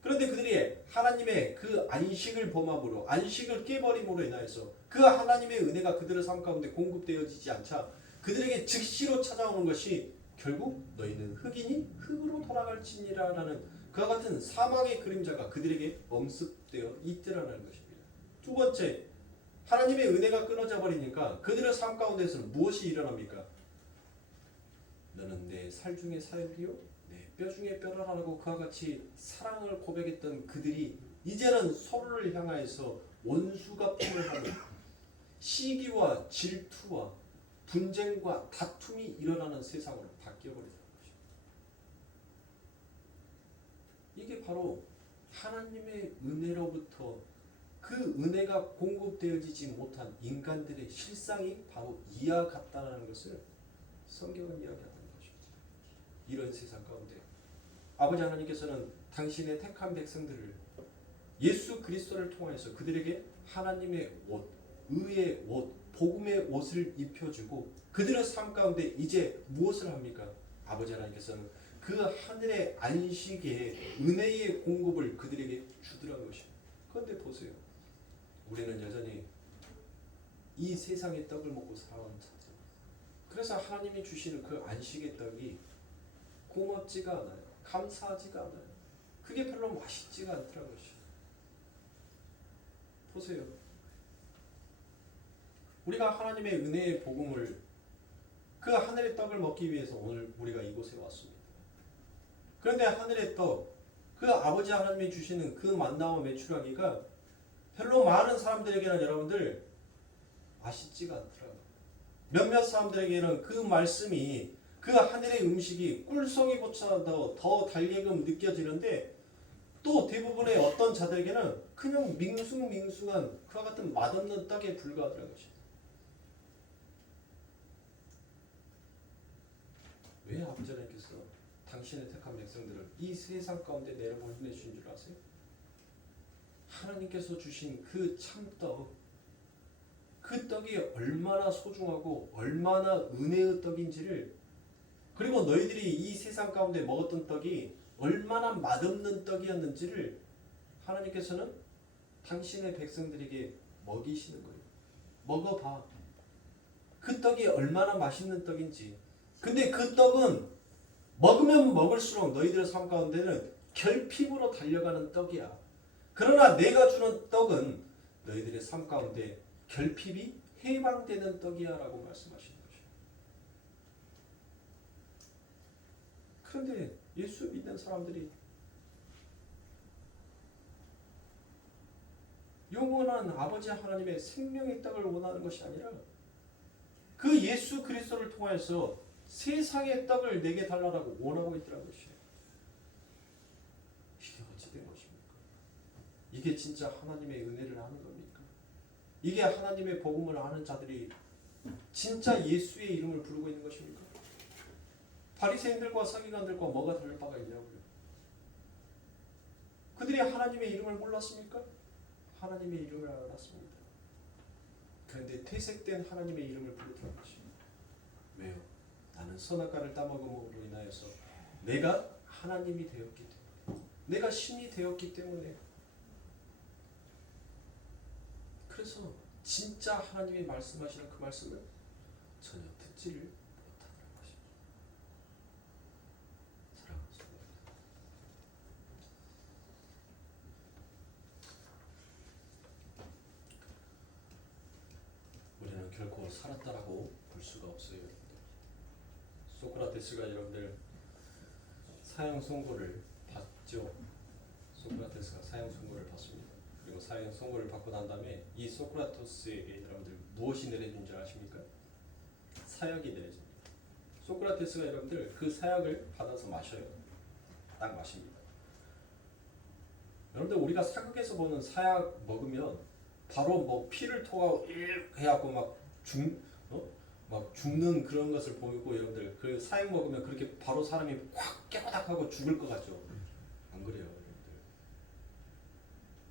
그런데 그들이 하나님의 그 안식을 범함으로 안식을 깨버림으로 인하여서 그 하나님의 은혜가 그들의 삶 가운데 공급되어지지 않자 그들에게 즉시로 찾아오는 것이 결국 너희는 흙이니 흙으로 돌아갈지니라 라는 그와 같은 사망의 그림자가 그들에게 엄습되어 있더라는 것입니다. 두 번째, 하나님의 은혜가 끊어져 버리니까 그들의 삶 가운데서는 무엇이 일어납니까? 너는 내 살 중에 살이요 내 뼈 중에 뼈라라고 그와 같이 사랑을 고백했던 그들이 이제는 서로를 향하여서 원수가 품을 하는 시기와 질투와 분쟁과 다툼이 일어나는 세상으로 바뀌어버리더라는 것입니다. 이게 바로 하나님의 은혜로부터 그 은혜가 공급되어지지 못한 인간들의 실상이 바로 이와 같다는 것을 성경은 이야기하는 것입니다. 이런 세상 가운데 아버지 하나님께서는 당신의 택한 백성들을 예수 그리스도를 통하여서 그들에게 하나님의 옷, 의의 옷, 복음의 옷을 입혀주고 그들의 삶 가운데 이제 무엇을 합니까? 아버지 하나님께서는 그 하늘의 안식의 은혜의 공급을 그들에게 주더라는 것입니다. 그런데 보세요. 우리는 여전히 이 세상의 떡을 먹고 살아가는 자죠. 그래서 하나님이 주시는 그 안식의 떡이 고맙지가 않아요. 감사하지가 않아요. 그게 별로 맛있지가 않더라는 것이죠. 보세요. 우리가 하나님의 은혜의 복음을 그 하늘의 떡을 먹기 위해서 오늘 우리가 이곳에 왔습니다. 그런데 하늘의 떡, 그 아버지 하나님이 주시는 그 만나와 메추라기가 별로 많은 사람들에게는 여러분들 맛있지가 않더라고요. 몇몇 사람들에게는 그 말씀이 그 하늘의 음식이 꿀송이보다 더 달게끔 느껴지는데 또 대부분의 어떤 자들에게는 그냥 밍숭밍숭한 그와 같은 맛없는 떡에 불과하더라는 것입니다. 왜 아버지 하나님께서 당신의 택한 백성들을 이 세상 가운데 내려보내신 줄 아세요? 하나님께서 주신 그 참떡, 그 떡이 얼마나 소중하고 얼마나 은혜의 떡인지를, 그리고 너희들이 이 세상 가운데 먹었던 떡이 얼마나 맛없는 떡이었는지를 하나님께서는 당신의 백성들에게 먹이시는 거예요. 먹어봐. 그 떡이 얼마나 맛있는 떡인지. 근데 그 떡은 먹으면 먹을수록 너희들의 삶 가운데는 결핍으로 달려가는 떡이야. 그러나 내가 주는 떡은 너희들의 삶 가운데 결핍이 해방되는 떡이야 라고 말씀하시는 것이에요. 그런데 예수 믿는 사람들이 영원한 아버지 하나님의 생명의 떡을 원하는 것이 아니라 그 예수 그리스도를 통해서 세상의 떡을 내게 달라고 원하고 있더라는 것이에요. 이게 어찌 된 것입니까? 이게 진짜 하나님의 은혜를 아는 겁니까? 이게 하나님의 복음을 아는 자들이 진짜 예수의 이름을 부르고 있는 것입니까? 바리새인들과 서기관들과 뭐가 다를 바가 있냐고요? 그들이 하나님의 이름을 몰랐습니까? 하나님의 이름을 알았습니다. 그런데 퇴색된 하나님의 이름을 부르더라는 것입니다. 왜요? 나는 선악과를 따먹음으로 인하여서 내가 하나님이 되었기 때문에, 내가 신이 되었기 때문에. 그래서 진짜 하나님이 말씀하시는 그 말씀을 전혀 듣지를 못하는 것입니다. 사랑하는 성도 여러분, 우리는 결코 살았다라고 볼 수가 없어요. 소크라테스가 여러분들 사형 선고를 받죠. 소크라테스가 사형 선고를 받습니다. 그리고 사형 선고를 받고 난 다음에 이 소크라테스에게 여러분들 무엇이 내려진 줄 아십니까? 사약이 내려집니다. 소크라테스가 여러분들 그 사약을 받아서 마셔요. 딱 마십니다. 여러분들 우리가 사극에서 보는 사약 먹으면 바로 뭐 피를 토하고 해갖고 막 죽는 그런 것을 보이고, 여러분들 그 사약 먹으면 그렇게 바로 사람이 확 깨바닥하고 죽을 것 같죠? 안 그래요, 여러분들.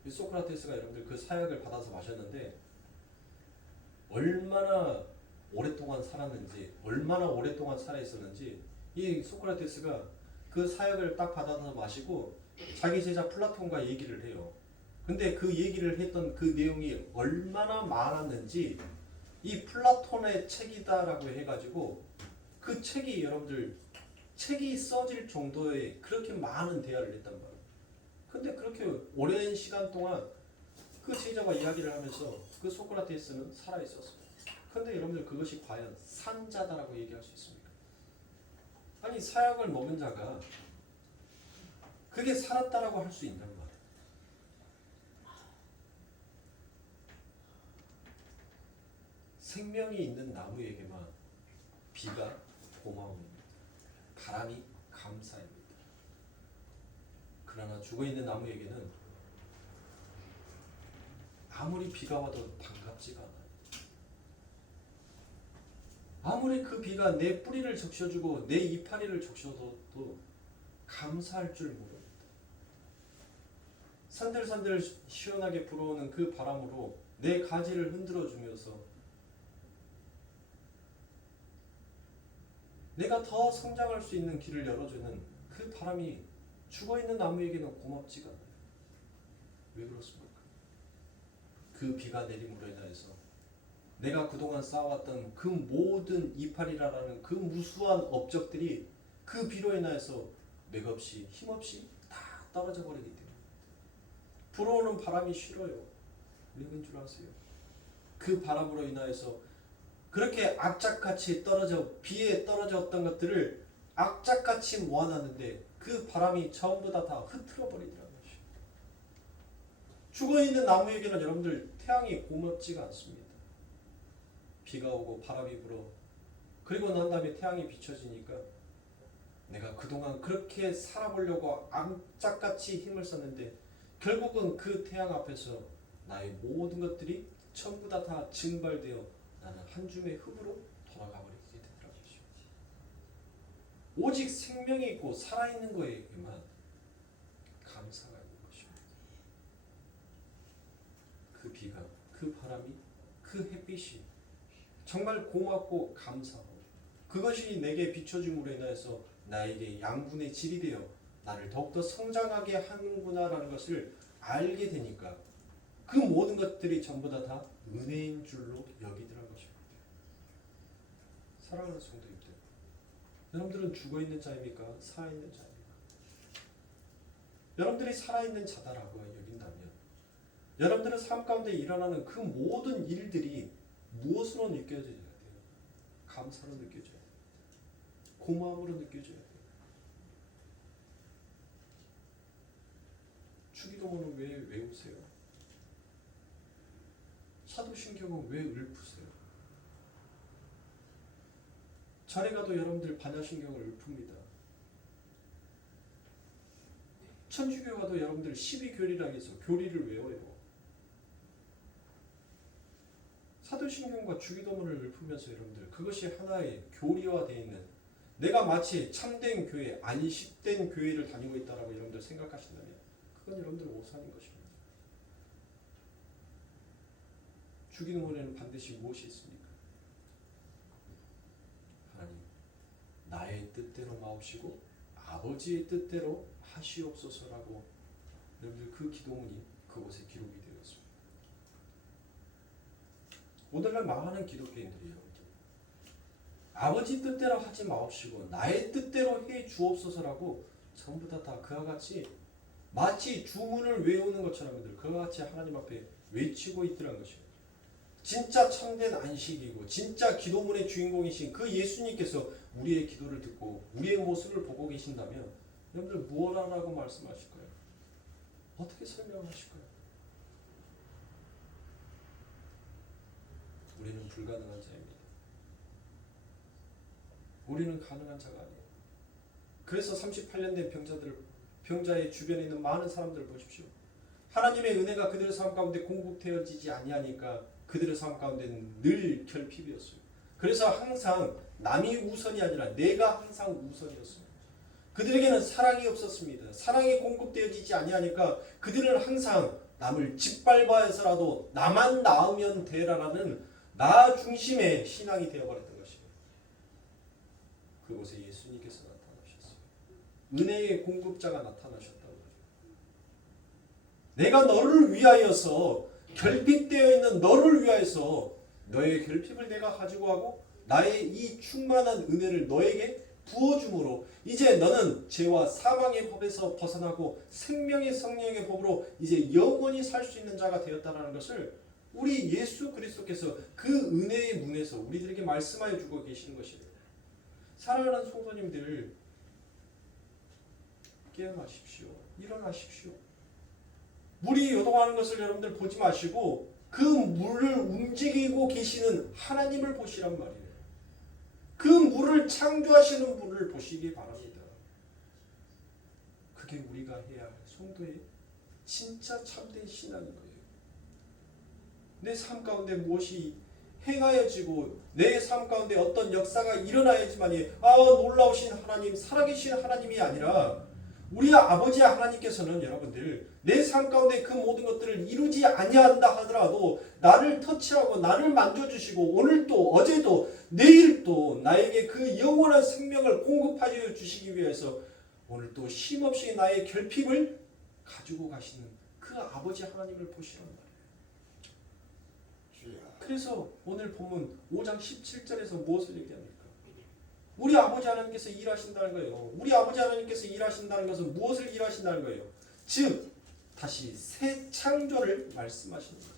이 소크라테스가 여러분들 그 사약을 받아서 마셨는데 얼마나 오랫동안 살았는지, 얼마나 오랫동안 살아 있었는지 이 소크라테스가 그 사역을 딱 받아서 마시고 자기 제자 플라톤과 얘기를 해요. 근데 그 얘기를 했던 그 내용이 얼마나 많았는지 이 플라톤의 책이다라고 해가지고 그 책이 여러분들 책이 써질 정도의 그렇게 많은 대화를 했단 말이에요. 근데 그렇게 오랜 시간 동안 그 제자가 이야기를 하면서 그 소크라테스는 살아 있었어요. 근데 여러분들 그것이 과연 산자다라고 얘기할 수 있습니까? 아니 사약을 먹은 자가 그게 살았다라고 할 수 있단 말이에요. 생명이 있는 나무에게만 비가 고마움입니다. 바람이 감사입니다. 그러나 죽어있는 나무에게는 아무리 비가 와도 반갑지가 않아요. 아무리 그 비가 내 뿌리를 적셔주고 내 이파리를 적셔도 감사할 줄 모릅니다. 산들산들 시원하게 불어오는 그 바람으로 내 가지를 흔들어주면서 내가 더 성장할 수 있는 길을 열어주는 그 바람이 죽어있는 나무에게는 고맙지가 않아요. 왜 그렇습니까? 그 비가 내림으로 인하여서 내가 그동안 쌓아왔던 그 모든 이파리라는 그 무수한 업적들이 그 비로 인하여서 맥없이 힘없이 다 떨어져 버리기 때문에 불어오는 바람이 싫어요. 왜 그런 줄 아세요? 그 바람으로 인하여서 그렇게 악착같이 비에 떨어졌던 것들을 악착같이 모아놨는데 그 바람이 전부 다 흐트러 버리더라고요. 죽어있는 나무에게는 여러분들 태양이 고맙지가 않습니다. 비가 오고 바람이 불어 그리고 난 다음에 태양이 비춰지니까 내가 그동안 그렇게 살아보려고 악착같이 힘을 썼는데 결국은 그 태양 앞에서 나의 모든 것들이 전부 다 증발되어 나는 한 줌의 흙으로 돌아가 버리게 되더라고요. 오직 생명이 있고 살아있는 거에게만 감사가 있는 것입니다. 그 비가, 그 바람이, 그 햇빛이 정말 고맙고 감사하고 그것이 내게 비춰줌으로 인해서 나에게 양분의 질이 되어 나를 더욱더 성장하게 하는구나라는 것을 알게 되니까 그 모든 것들이 전부 다 은혜인 줄로 여기더라는 것입니다. 사랑하는 성도님들, 여러분들은 죽어있는 자입니까? 살아있는 자입니까? 여러분들이 살아있는 자다라고 여긴다면 여러분들의 삶 가운데 일어나는 그 모든 일들이 무엇으로 느껴져야 돼요? 감사로 느껴져야 돼요. 고마움으로 느껴져야 돼요. 주기도문은 왜 외우세요? 사도신경은 왜 읊으세요? 절에 가도 여러분들 반야신경을 읊습니다. 천주교에 가도 여러분들 12교리라고 해서 교리를 외워요. 사도신경과 주기도문을 읊으면서 여러분들 그것이 하나의 교리화되어 있는 내가 마치 참된 교회, 안식된 교회를 다니고 있다라고 여러분들 생각하신다면 그건 여러분들 오산인 것입니다. 주기도문에는 반드시 무엇이 있습니까? 하나님, 나의 뜻대로 마옵시고 아버지의 뜻대로 하시옵소서라고 여러분들 그 기도문이 그곳에 기록이 되었습니다. 오늘날 많은 기독교인들이 여러분들 아버지 뜻대로 하지 마옵시고 나의 뜻대로 해 주옵소서라고 전부 다 그와 같이 마치 주문을 외우는 것처럼 그와 같이 하나님 앞에 외치고 있더라는 것입니다. 진짜 참된 안식이고 진짜 기도문의 주인공이신 그 예수님께서 우리의 기도를 듣고 우리의 모습을 보고 계신다면 여러분들 무엇하라고 말씀하실 거예요? 어떻게 설명하실 거예요? 우리는 불가능한 자입니다. 우리는 가능한 자가 아니에요. 그래서 38년 된 병자의 주변에 있는 많은 사람들을 보십시오. 하나님의 은혜가 그들의 삶 가운데 공급되어지지 아니하니까 그들의 삶 가운데는 늘 결핍이었어요. 그래서 항상 남이 우선이 아니라 내가 항상 우선이었어요. 그들에게는 사랑이 없었습니다. 사랑이 공급되어지지 아니하니까 그들은 항상 남을 짓밟아서라도 나만 나으면 되라라는 나 중심의 신앙이 되어버렸던 것이에요. 그곳에 예수님께서 나타나셨어요. 은혜의 공급자가 나타나셨다고 해요. 내가 너를 위하여서 결핍되어 있는 너를 위하여서 너의 결핍을 내가 가지고 가고 나의 이 충만한 은혜를 너에게 부어줌으로 이제 너는 죄와 사망의 법에서 벗어나고 생명의 성령의 법으로 이제 영원히 살 수 있는 자가 되었다는 것을 우리 예수 그리스도께서 그 은혜의 문에서 우리들에게 말씀하여 주고 계시는 것이에요. 사랑하는 성도님들, 깨어나십시오. 일어나십시오. 물이 요동하는 것을 여러분들 보지 마시고 그 물을 움직이고 계시는 하나님을 보시란 말이에요. 그 물을 창조하시는 분을 보시기 바랍니다. 그게 우리가 해야 할 성도의 진짜 참된 신앙인 거예요. 내 삶 가운데 무엇이 행하여지고 내 삶 가운데 어떤 역사가 일어나야지만이 놀라우신 하나님, 살아계신 하나님이 아니라 우리 아버지 하나님께서는 여러분들 내 삶 가운데 그 모든 것들을 이루지 아니한다 하더라도 나를 터치하고 나를 만져주시고 오늘도 어제도 내일도 나에게 그 영원한 생명을 공급하여 주시기 위해서 오늘도 쉼없이 나의 결핍을 가지고 가시는 그 아버지 하나님을 보시란 말이에요. 그래서 오늘 본문 5장 17절에서 무엇을 얘기합니까? 우리 아버지 하나님께서 일하신다는 거예요. 우리 아버지 하나님께서 일하신다는 것은 무엇을 일하신다는 거예요? 즉 다시 새 창조를 말씀하시는 거예요.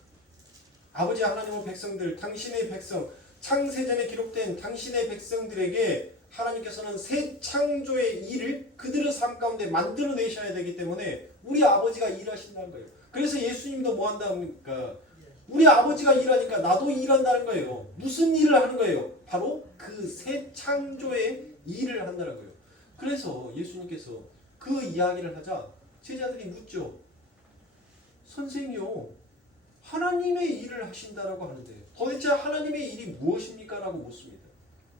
아버지 하나님의 백성들, 당신의 백성, 창세전에 기록된 당신의 백성들에게 하나님께서는 새 창조의 일을 그들의 삶 가운데 만들어내셔야 되기 때문에 우리 아버지가 일하신다는 거예요. 그래서 예수님도 뭐 한다니까? 우리 아버지가 일하니까 나도 일한다는 거예요. 무슨 일을 하는 거예요? 바로 그 새 창조의 일을 한다는 거예요. 그래서 예수님께서 그 이야기를 하자 제자들이 묻죠. 선생님요, 하나님의 일을 하신다라고 하는데 도대체 하나님의 일이 무엇입니까? 라고 묻습니다.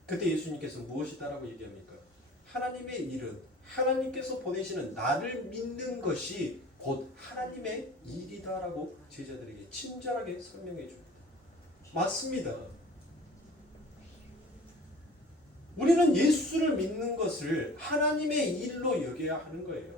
그때 예수님께서 무엇이다라고 얘기합니까? 하나님의 일은 하나님께서 보내시는 나를 믿는 것이 곧 하나님의 일이다라고 제자들에게 친절하게 설명해 줍니다. 맞습니다. 우리는 예수를 믿는 것을 하나님의 일로 여겨야 하는 거예요.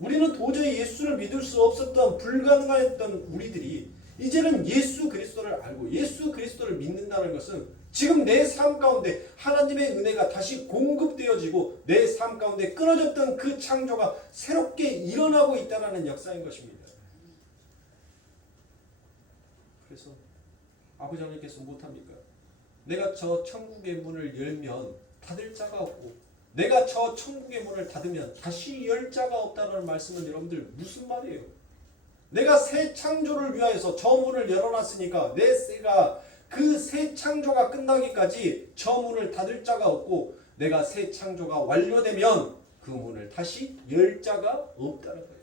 우리는 도저히 예수를 믿을 수 없었던 불가능했던 우리들이 이제는 예수 그리스도를 알고 예수 그리스도를 믿는다는 것은 지금 내 삶 가운데 하나님의 은혜가 다시 공급되어지고 내 삶 가운데 끊어졌던 그 창조가 새롭게 일어나고 있다는 역사인 것입니다. 그래서 아버지 하나님께서 못합니까? 내가 저 천국의 문을 열면 닫을 자가 없고 내가 저 천국의 문을 닫으면 다시 열 자가 없다는 말씀은 여러분들 무슨 말이에요? 내가 새 창조를 위하여서 저 문을 열어놨으니까 내가 그 새 창조가 끝나기까지 저 문을 닫을 자가 없고 내가 새 창조가 완료되면 그 문을 다시 열 자가 없다는 거예요.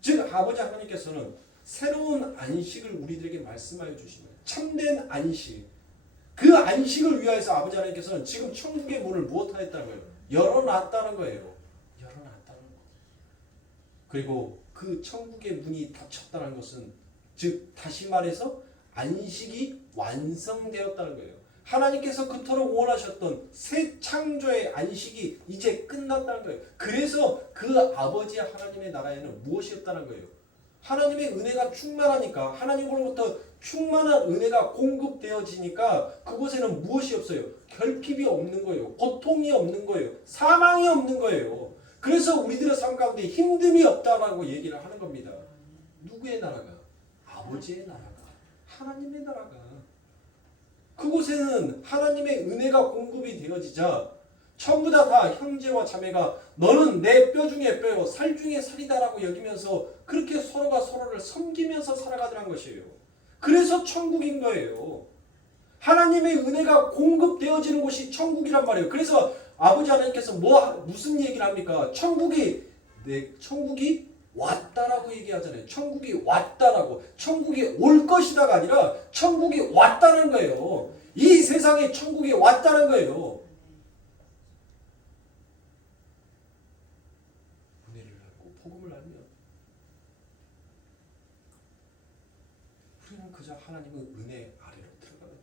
즉 아버지 하나님께서는 새로운 안식을 우리들에게 말씀하여 주시면 참된 안식, 그 안식을 위하여서 아버지 하나님께서는 지금 천국의 문을 무엇하였다는 거예요? 열어놨다는 거예요. 열어놨다는 거. 그리고 그 천국의 문이 닫혔다는 것은 즉 다시 말해서 안식이 완성되었다는 거예요. 하나님께서 그토록 원하셨던 새 창조의 안식이 이제 끝났다는 거예요. 그래서 그 아버지 하나님의 나라에는 무엇이 없다는 거예요? 하나님의 은혜가 충만하니까 하나님으로부터 충만한 은혜가 공급되어지니까 그곳에는 무엇이 없어요? 결핍이 없는 거예요. 고통이 없는 거예요. 사망이 없는 거예요. 그래서 우리들의 삶 가운데 힘듦이 없다라고 얘기를 하는 겁니다. 누구의 나라가? 아버지의 나라가. 하나님의 나라가. 그곳에는 하나님의 은혜가 공급이 되어지자 전부 다 형제와 자매가 너는 내 뼈 중에 뼈요 살 중에 살이다라고 여기면서 그렇게 서로가 서로를 섬기면서 살아가더란 것이에요. 그래서 천국인 거예요. 하나님의 은혜가 공급되어지는 곳이 천국이란 말이에요. 그래서 아버지 하나님께서 무슨 얘기를 합니까? 천국이 왔다라고 얘기하잖아요. 천국이 왔다라고. 천국이 올 것이다가 아니라 천국이 왔다는 거예요. 이 세상에 천국이 왔다는 거예요. 은혜를 알고 복음을 알면 우리는 그저 하나님의 은혜 아래로 들어가는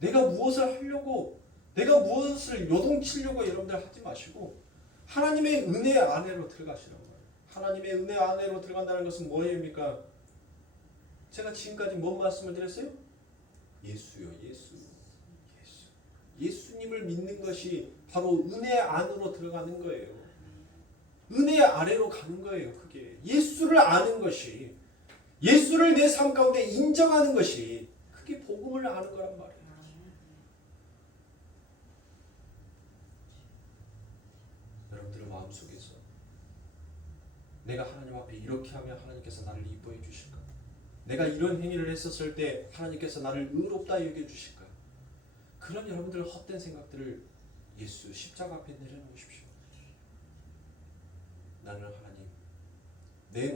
내가 무엇을 하려고, 내가 무엇을 요동치려고 여러분들 하지 마시고 하나님의 은혜 안으로 들어가시라고 말해요. 하나님의 은혜 안으로 들어간다는 것은 뭐입니까? 제가 지금까지 뭔 말씀을 드렸어요? 예수요, 예수. 예수님을 믿는 것이 바로 은혜 안으로 들어가는 거예요. 은혜 아래로 가는 거예요. 그게 예수를 아는 것이, 예수를 내 삶 가운데 인정하는 것이, 그게 복음을 아는 거란 말이에요. 여러분들의 마음속에서 내가 하나님 앞에 이렇게 하면 하나님께서 나를 이뻐해 주실까? 내가 이런 행위를 했었을 때 하나님께서 나를 의롭다 여겨 주실까? 그런 여러분들 헛된 생각들을 예수 십자가 앞에 내려놓으십시오. 나는 하나님, 내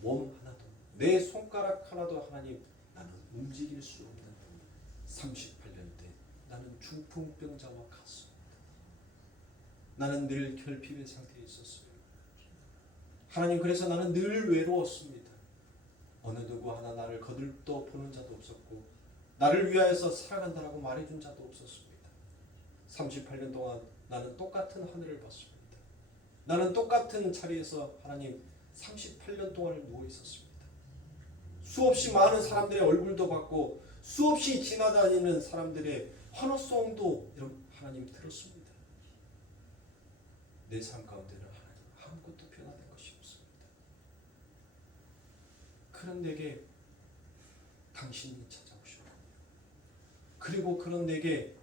몸 하나도, 내 손가락 하나도 하나님, 나는 움직일 수 없는 38년 때 나는 중풍병자와 같습니다. 나는 늘 결핍의 상태에 있었어요. 하나님, 그래서 나는 늘 외로웠습니다. 어느 누구 하나 나를 거들떠 보는 자도 없었고 나를 위하여서 살아간다라고 말해준 자도 없었습니다. 38년 동안 나는 똑같은 하늘을 봤습니다. 나는 똑같은 자리에서 하나님 38년 동안을 누워 있었습니다. 수없이 많은 사람들의 얼굴도 봤고 수없이 지나다니는 사람들의 환호성도 하나님 들었습니다. 내 삶 가운데는 하나님 아무것도 변화된 것이 없습니다. 그런 내게 당신이 찾아오시고, 그리고 그런 내게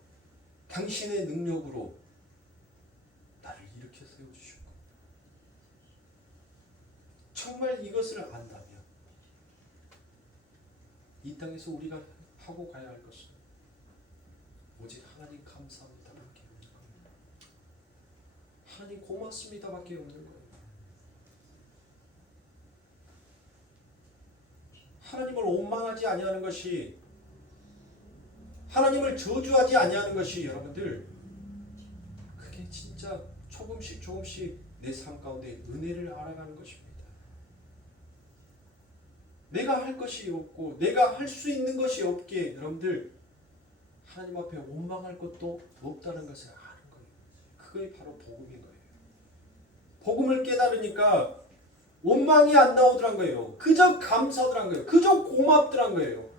당신의 능력으로 나를 일으켜 세워주시고, 정말 이것을 안다면 이 땅에서 우리가 하고 가야 할 것은 오직 하나님 감사합니다 밖에 없는 겁니다. 하나님 고맙습니다 밖에 없는 거예요. 하나님을 원망하지 아니하는 것이, 하나님을 저주하지 아니하는 것이 여러분들, 그게 진짜 조금씩 조금씩 내 삶 가운데 은혜를 알아가는 것입니다. 내가 할 것이 없고 내가 할 수 있는 것이 없기에 여러분들 하나님 앞에 원망할 것도 없다는 것을 아는 거예요. 그게 바로 복음인 거예요. 복음을 깨달으니까 원망이 안 나오더란 거예요. 그저 감사더란 거예요. 그저 고맙더란 거예요.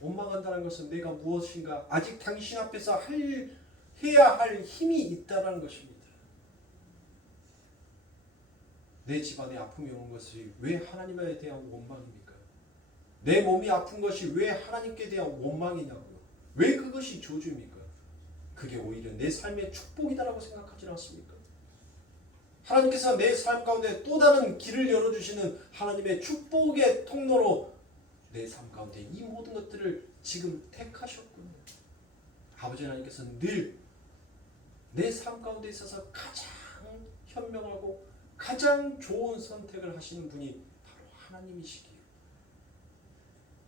원망한다는 것은 내가 무엇인가 아직 당신 앞에서 해야 할 힘이 있다는 것입니다. 내 집안에 아픔이 오는 것이 왜 하나님에 대한 원망입니까? 내 몸이 아픈 것이 왜 하나님께 대한 원망이냐고요? 왜 그것이 저주입니까? 그게 오히려 내 삶의 축복이다라고 생각하지 않습니까? 하나님께서 내 삶 가운데 또 다른 길을 열어주시는 하나님의 축복의 통로로 내 삶 가운데 이 모든 것들을 지금 택하셨군요. 아버지 하나님께서는 늘 내 삶 가운데 있어서 가장 현명하고 가장 좋은 선택을 하시는 분이 바로 하나님이시기에,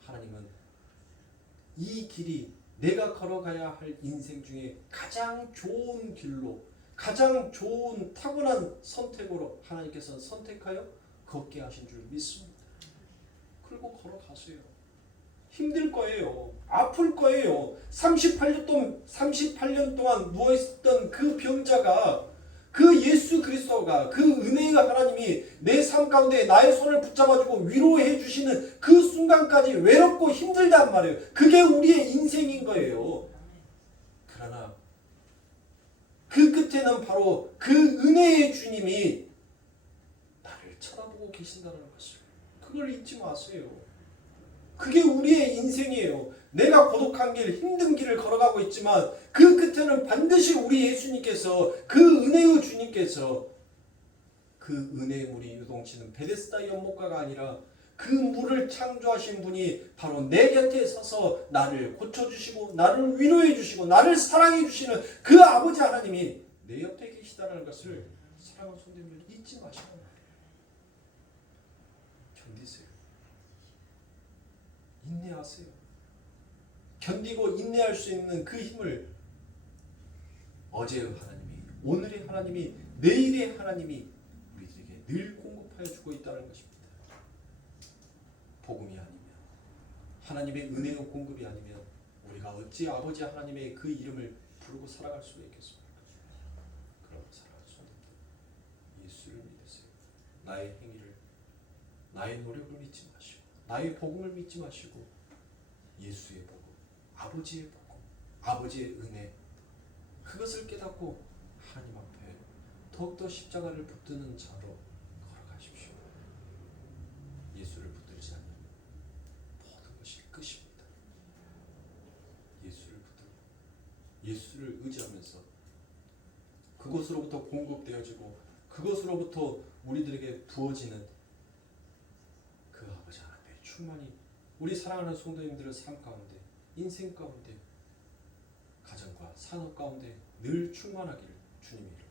하나님은 이 길이 내가 걸어가야 할 인생 중에 가장 좋은 길로, 가장 좋은 타고난 선택으로 하나님께서 선택하여 걷게 하신 줄 믿습니다. 그리고 걸어가세요. 힘들 거예요. 아플 거예요. 38년 동안 누워있었던 그 병자가, 그 예수 그리스도가, 그 은혜의 하나님이 내 삶 가운데 나의 손을 붙잡아주고 위로해 주시는 그 순간까지 외롭고 힘들단 말이에요. 그게 우리의 인생인 거예요. 그러나 그 끝에는 바로 그 은혜의 주님이 나를 쳐다보고 계신다는 것을, 그걸 잊지 마세요. 그게 우리의 인생이에요. 내가 고독한 길, 힘든 길을 걸어가고 있지만 그 끝에는 반드시 우리 예수님께서, 그 은혜의 주님께서 그 은혜의 물이 유동치는 베데스다 연못가가 아니라 그 물을 창조하신 분이 바로 내 곁에 서서 나를 고쳐주시고 나를 위로해 주시고 나를 사랑해 주시는 그 아버지 하나님이 내 옆에 계시다는 것을 사랑하는 성도님들 잊지 마시고 견디세요. 인내하세요. 견디고 인내할 수 있는 그 힘을 어제의 하나님이, 오늘의 하나님이, 내일의 하나님이 우리들에게 늘 공급하여 주고 있다는 것입니다. 복음이 아니면, 하나님의 은혜의 공급이 아니면 우리가 어찌 아버지 하나님의 그 이름을 부르고 살아갈 수가 있겠습니까? 그럼 살아갈 수 없는데 예수를 믿으세요. 나의 행위를, 나의 노력을 믿지 마시고 나의 복음을 믿지 마시고 예수의 복음, 아버지의 복음, 아버지의 은혜, 그것을 깨닫고 하나님 앞에 더욱더 십자가를 붙드는 자로 걸어가십시오. 예수를 붙들지 않으면 모든 것이 끝입니다. 예수를 붙들고 예수를 의지하면서 그것으로부터 공급되어지고 그것으로부터 우리들에게 부어지는 그 아버지 하나님의 충만이 우리 사랑하는 성도님들의 삶 가운데, 인생 가운데, 가정과 산업 가운데 늘 충만하기를 주님의 이름으로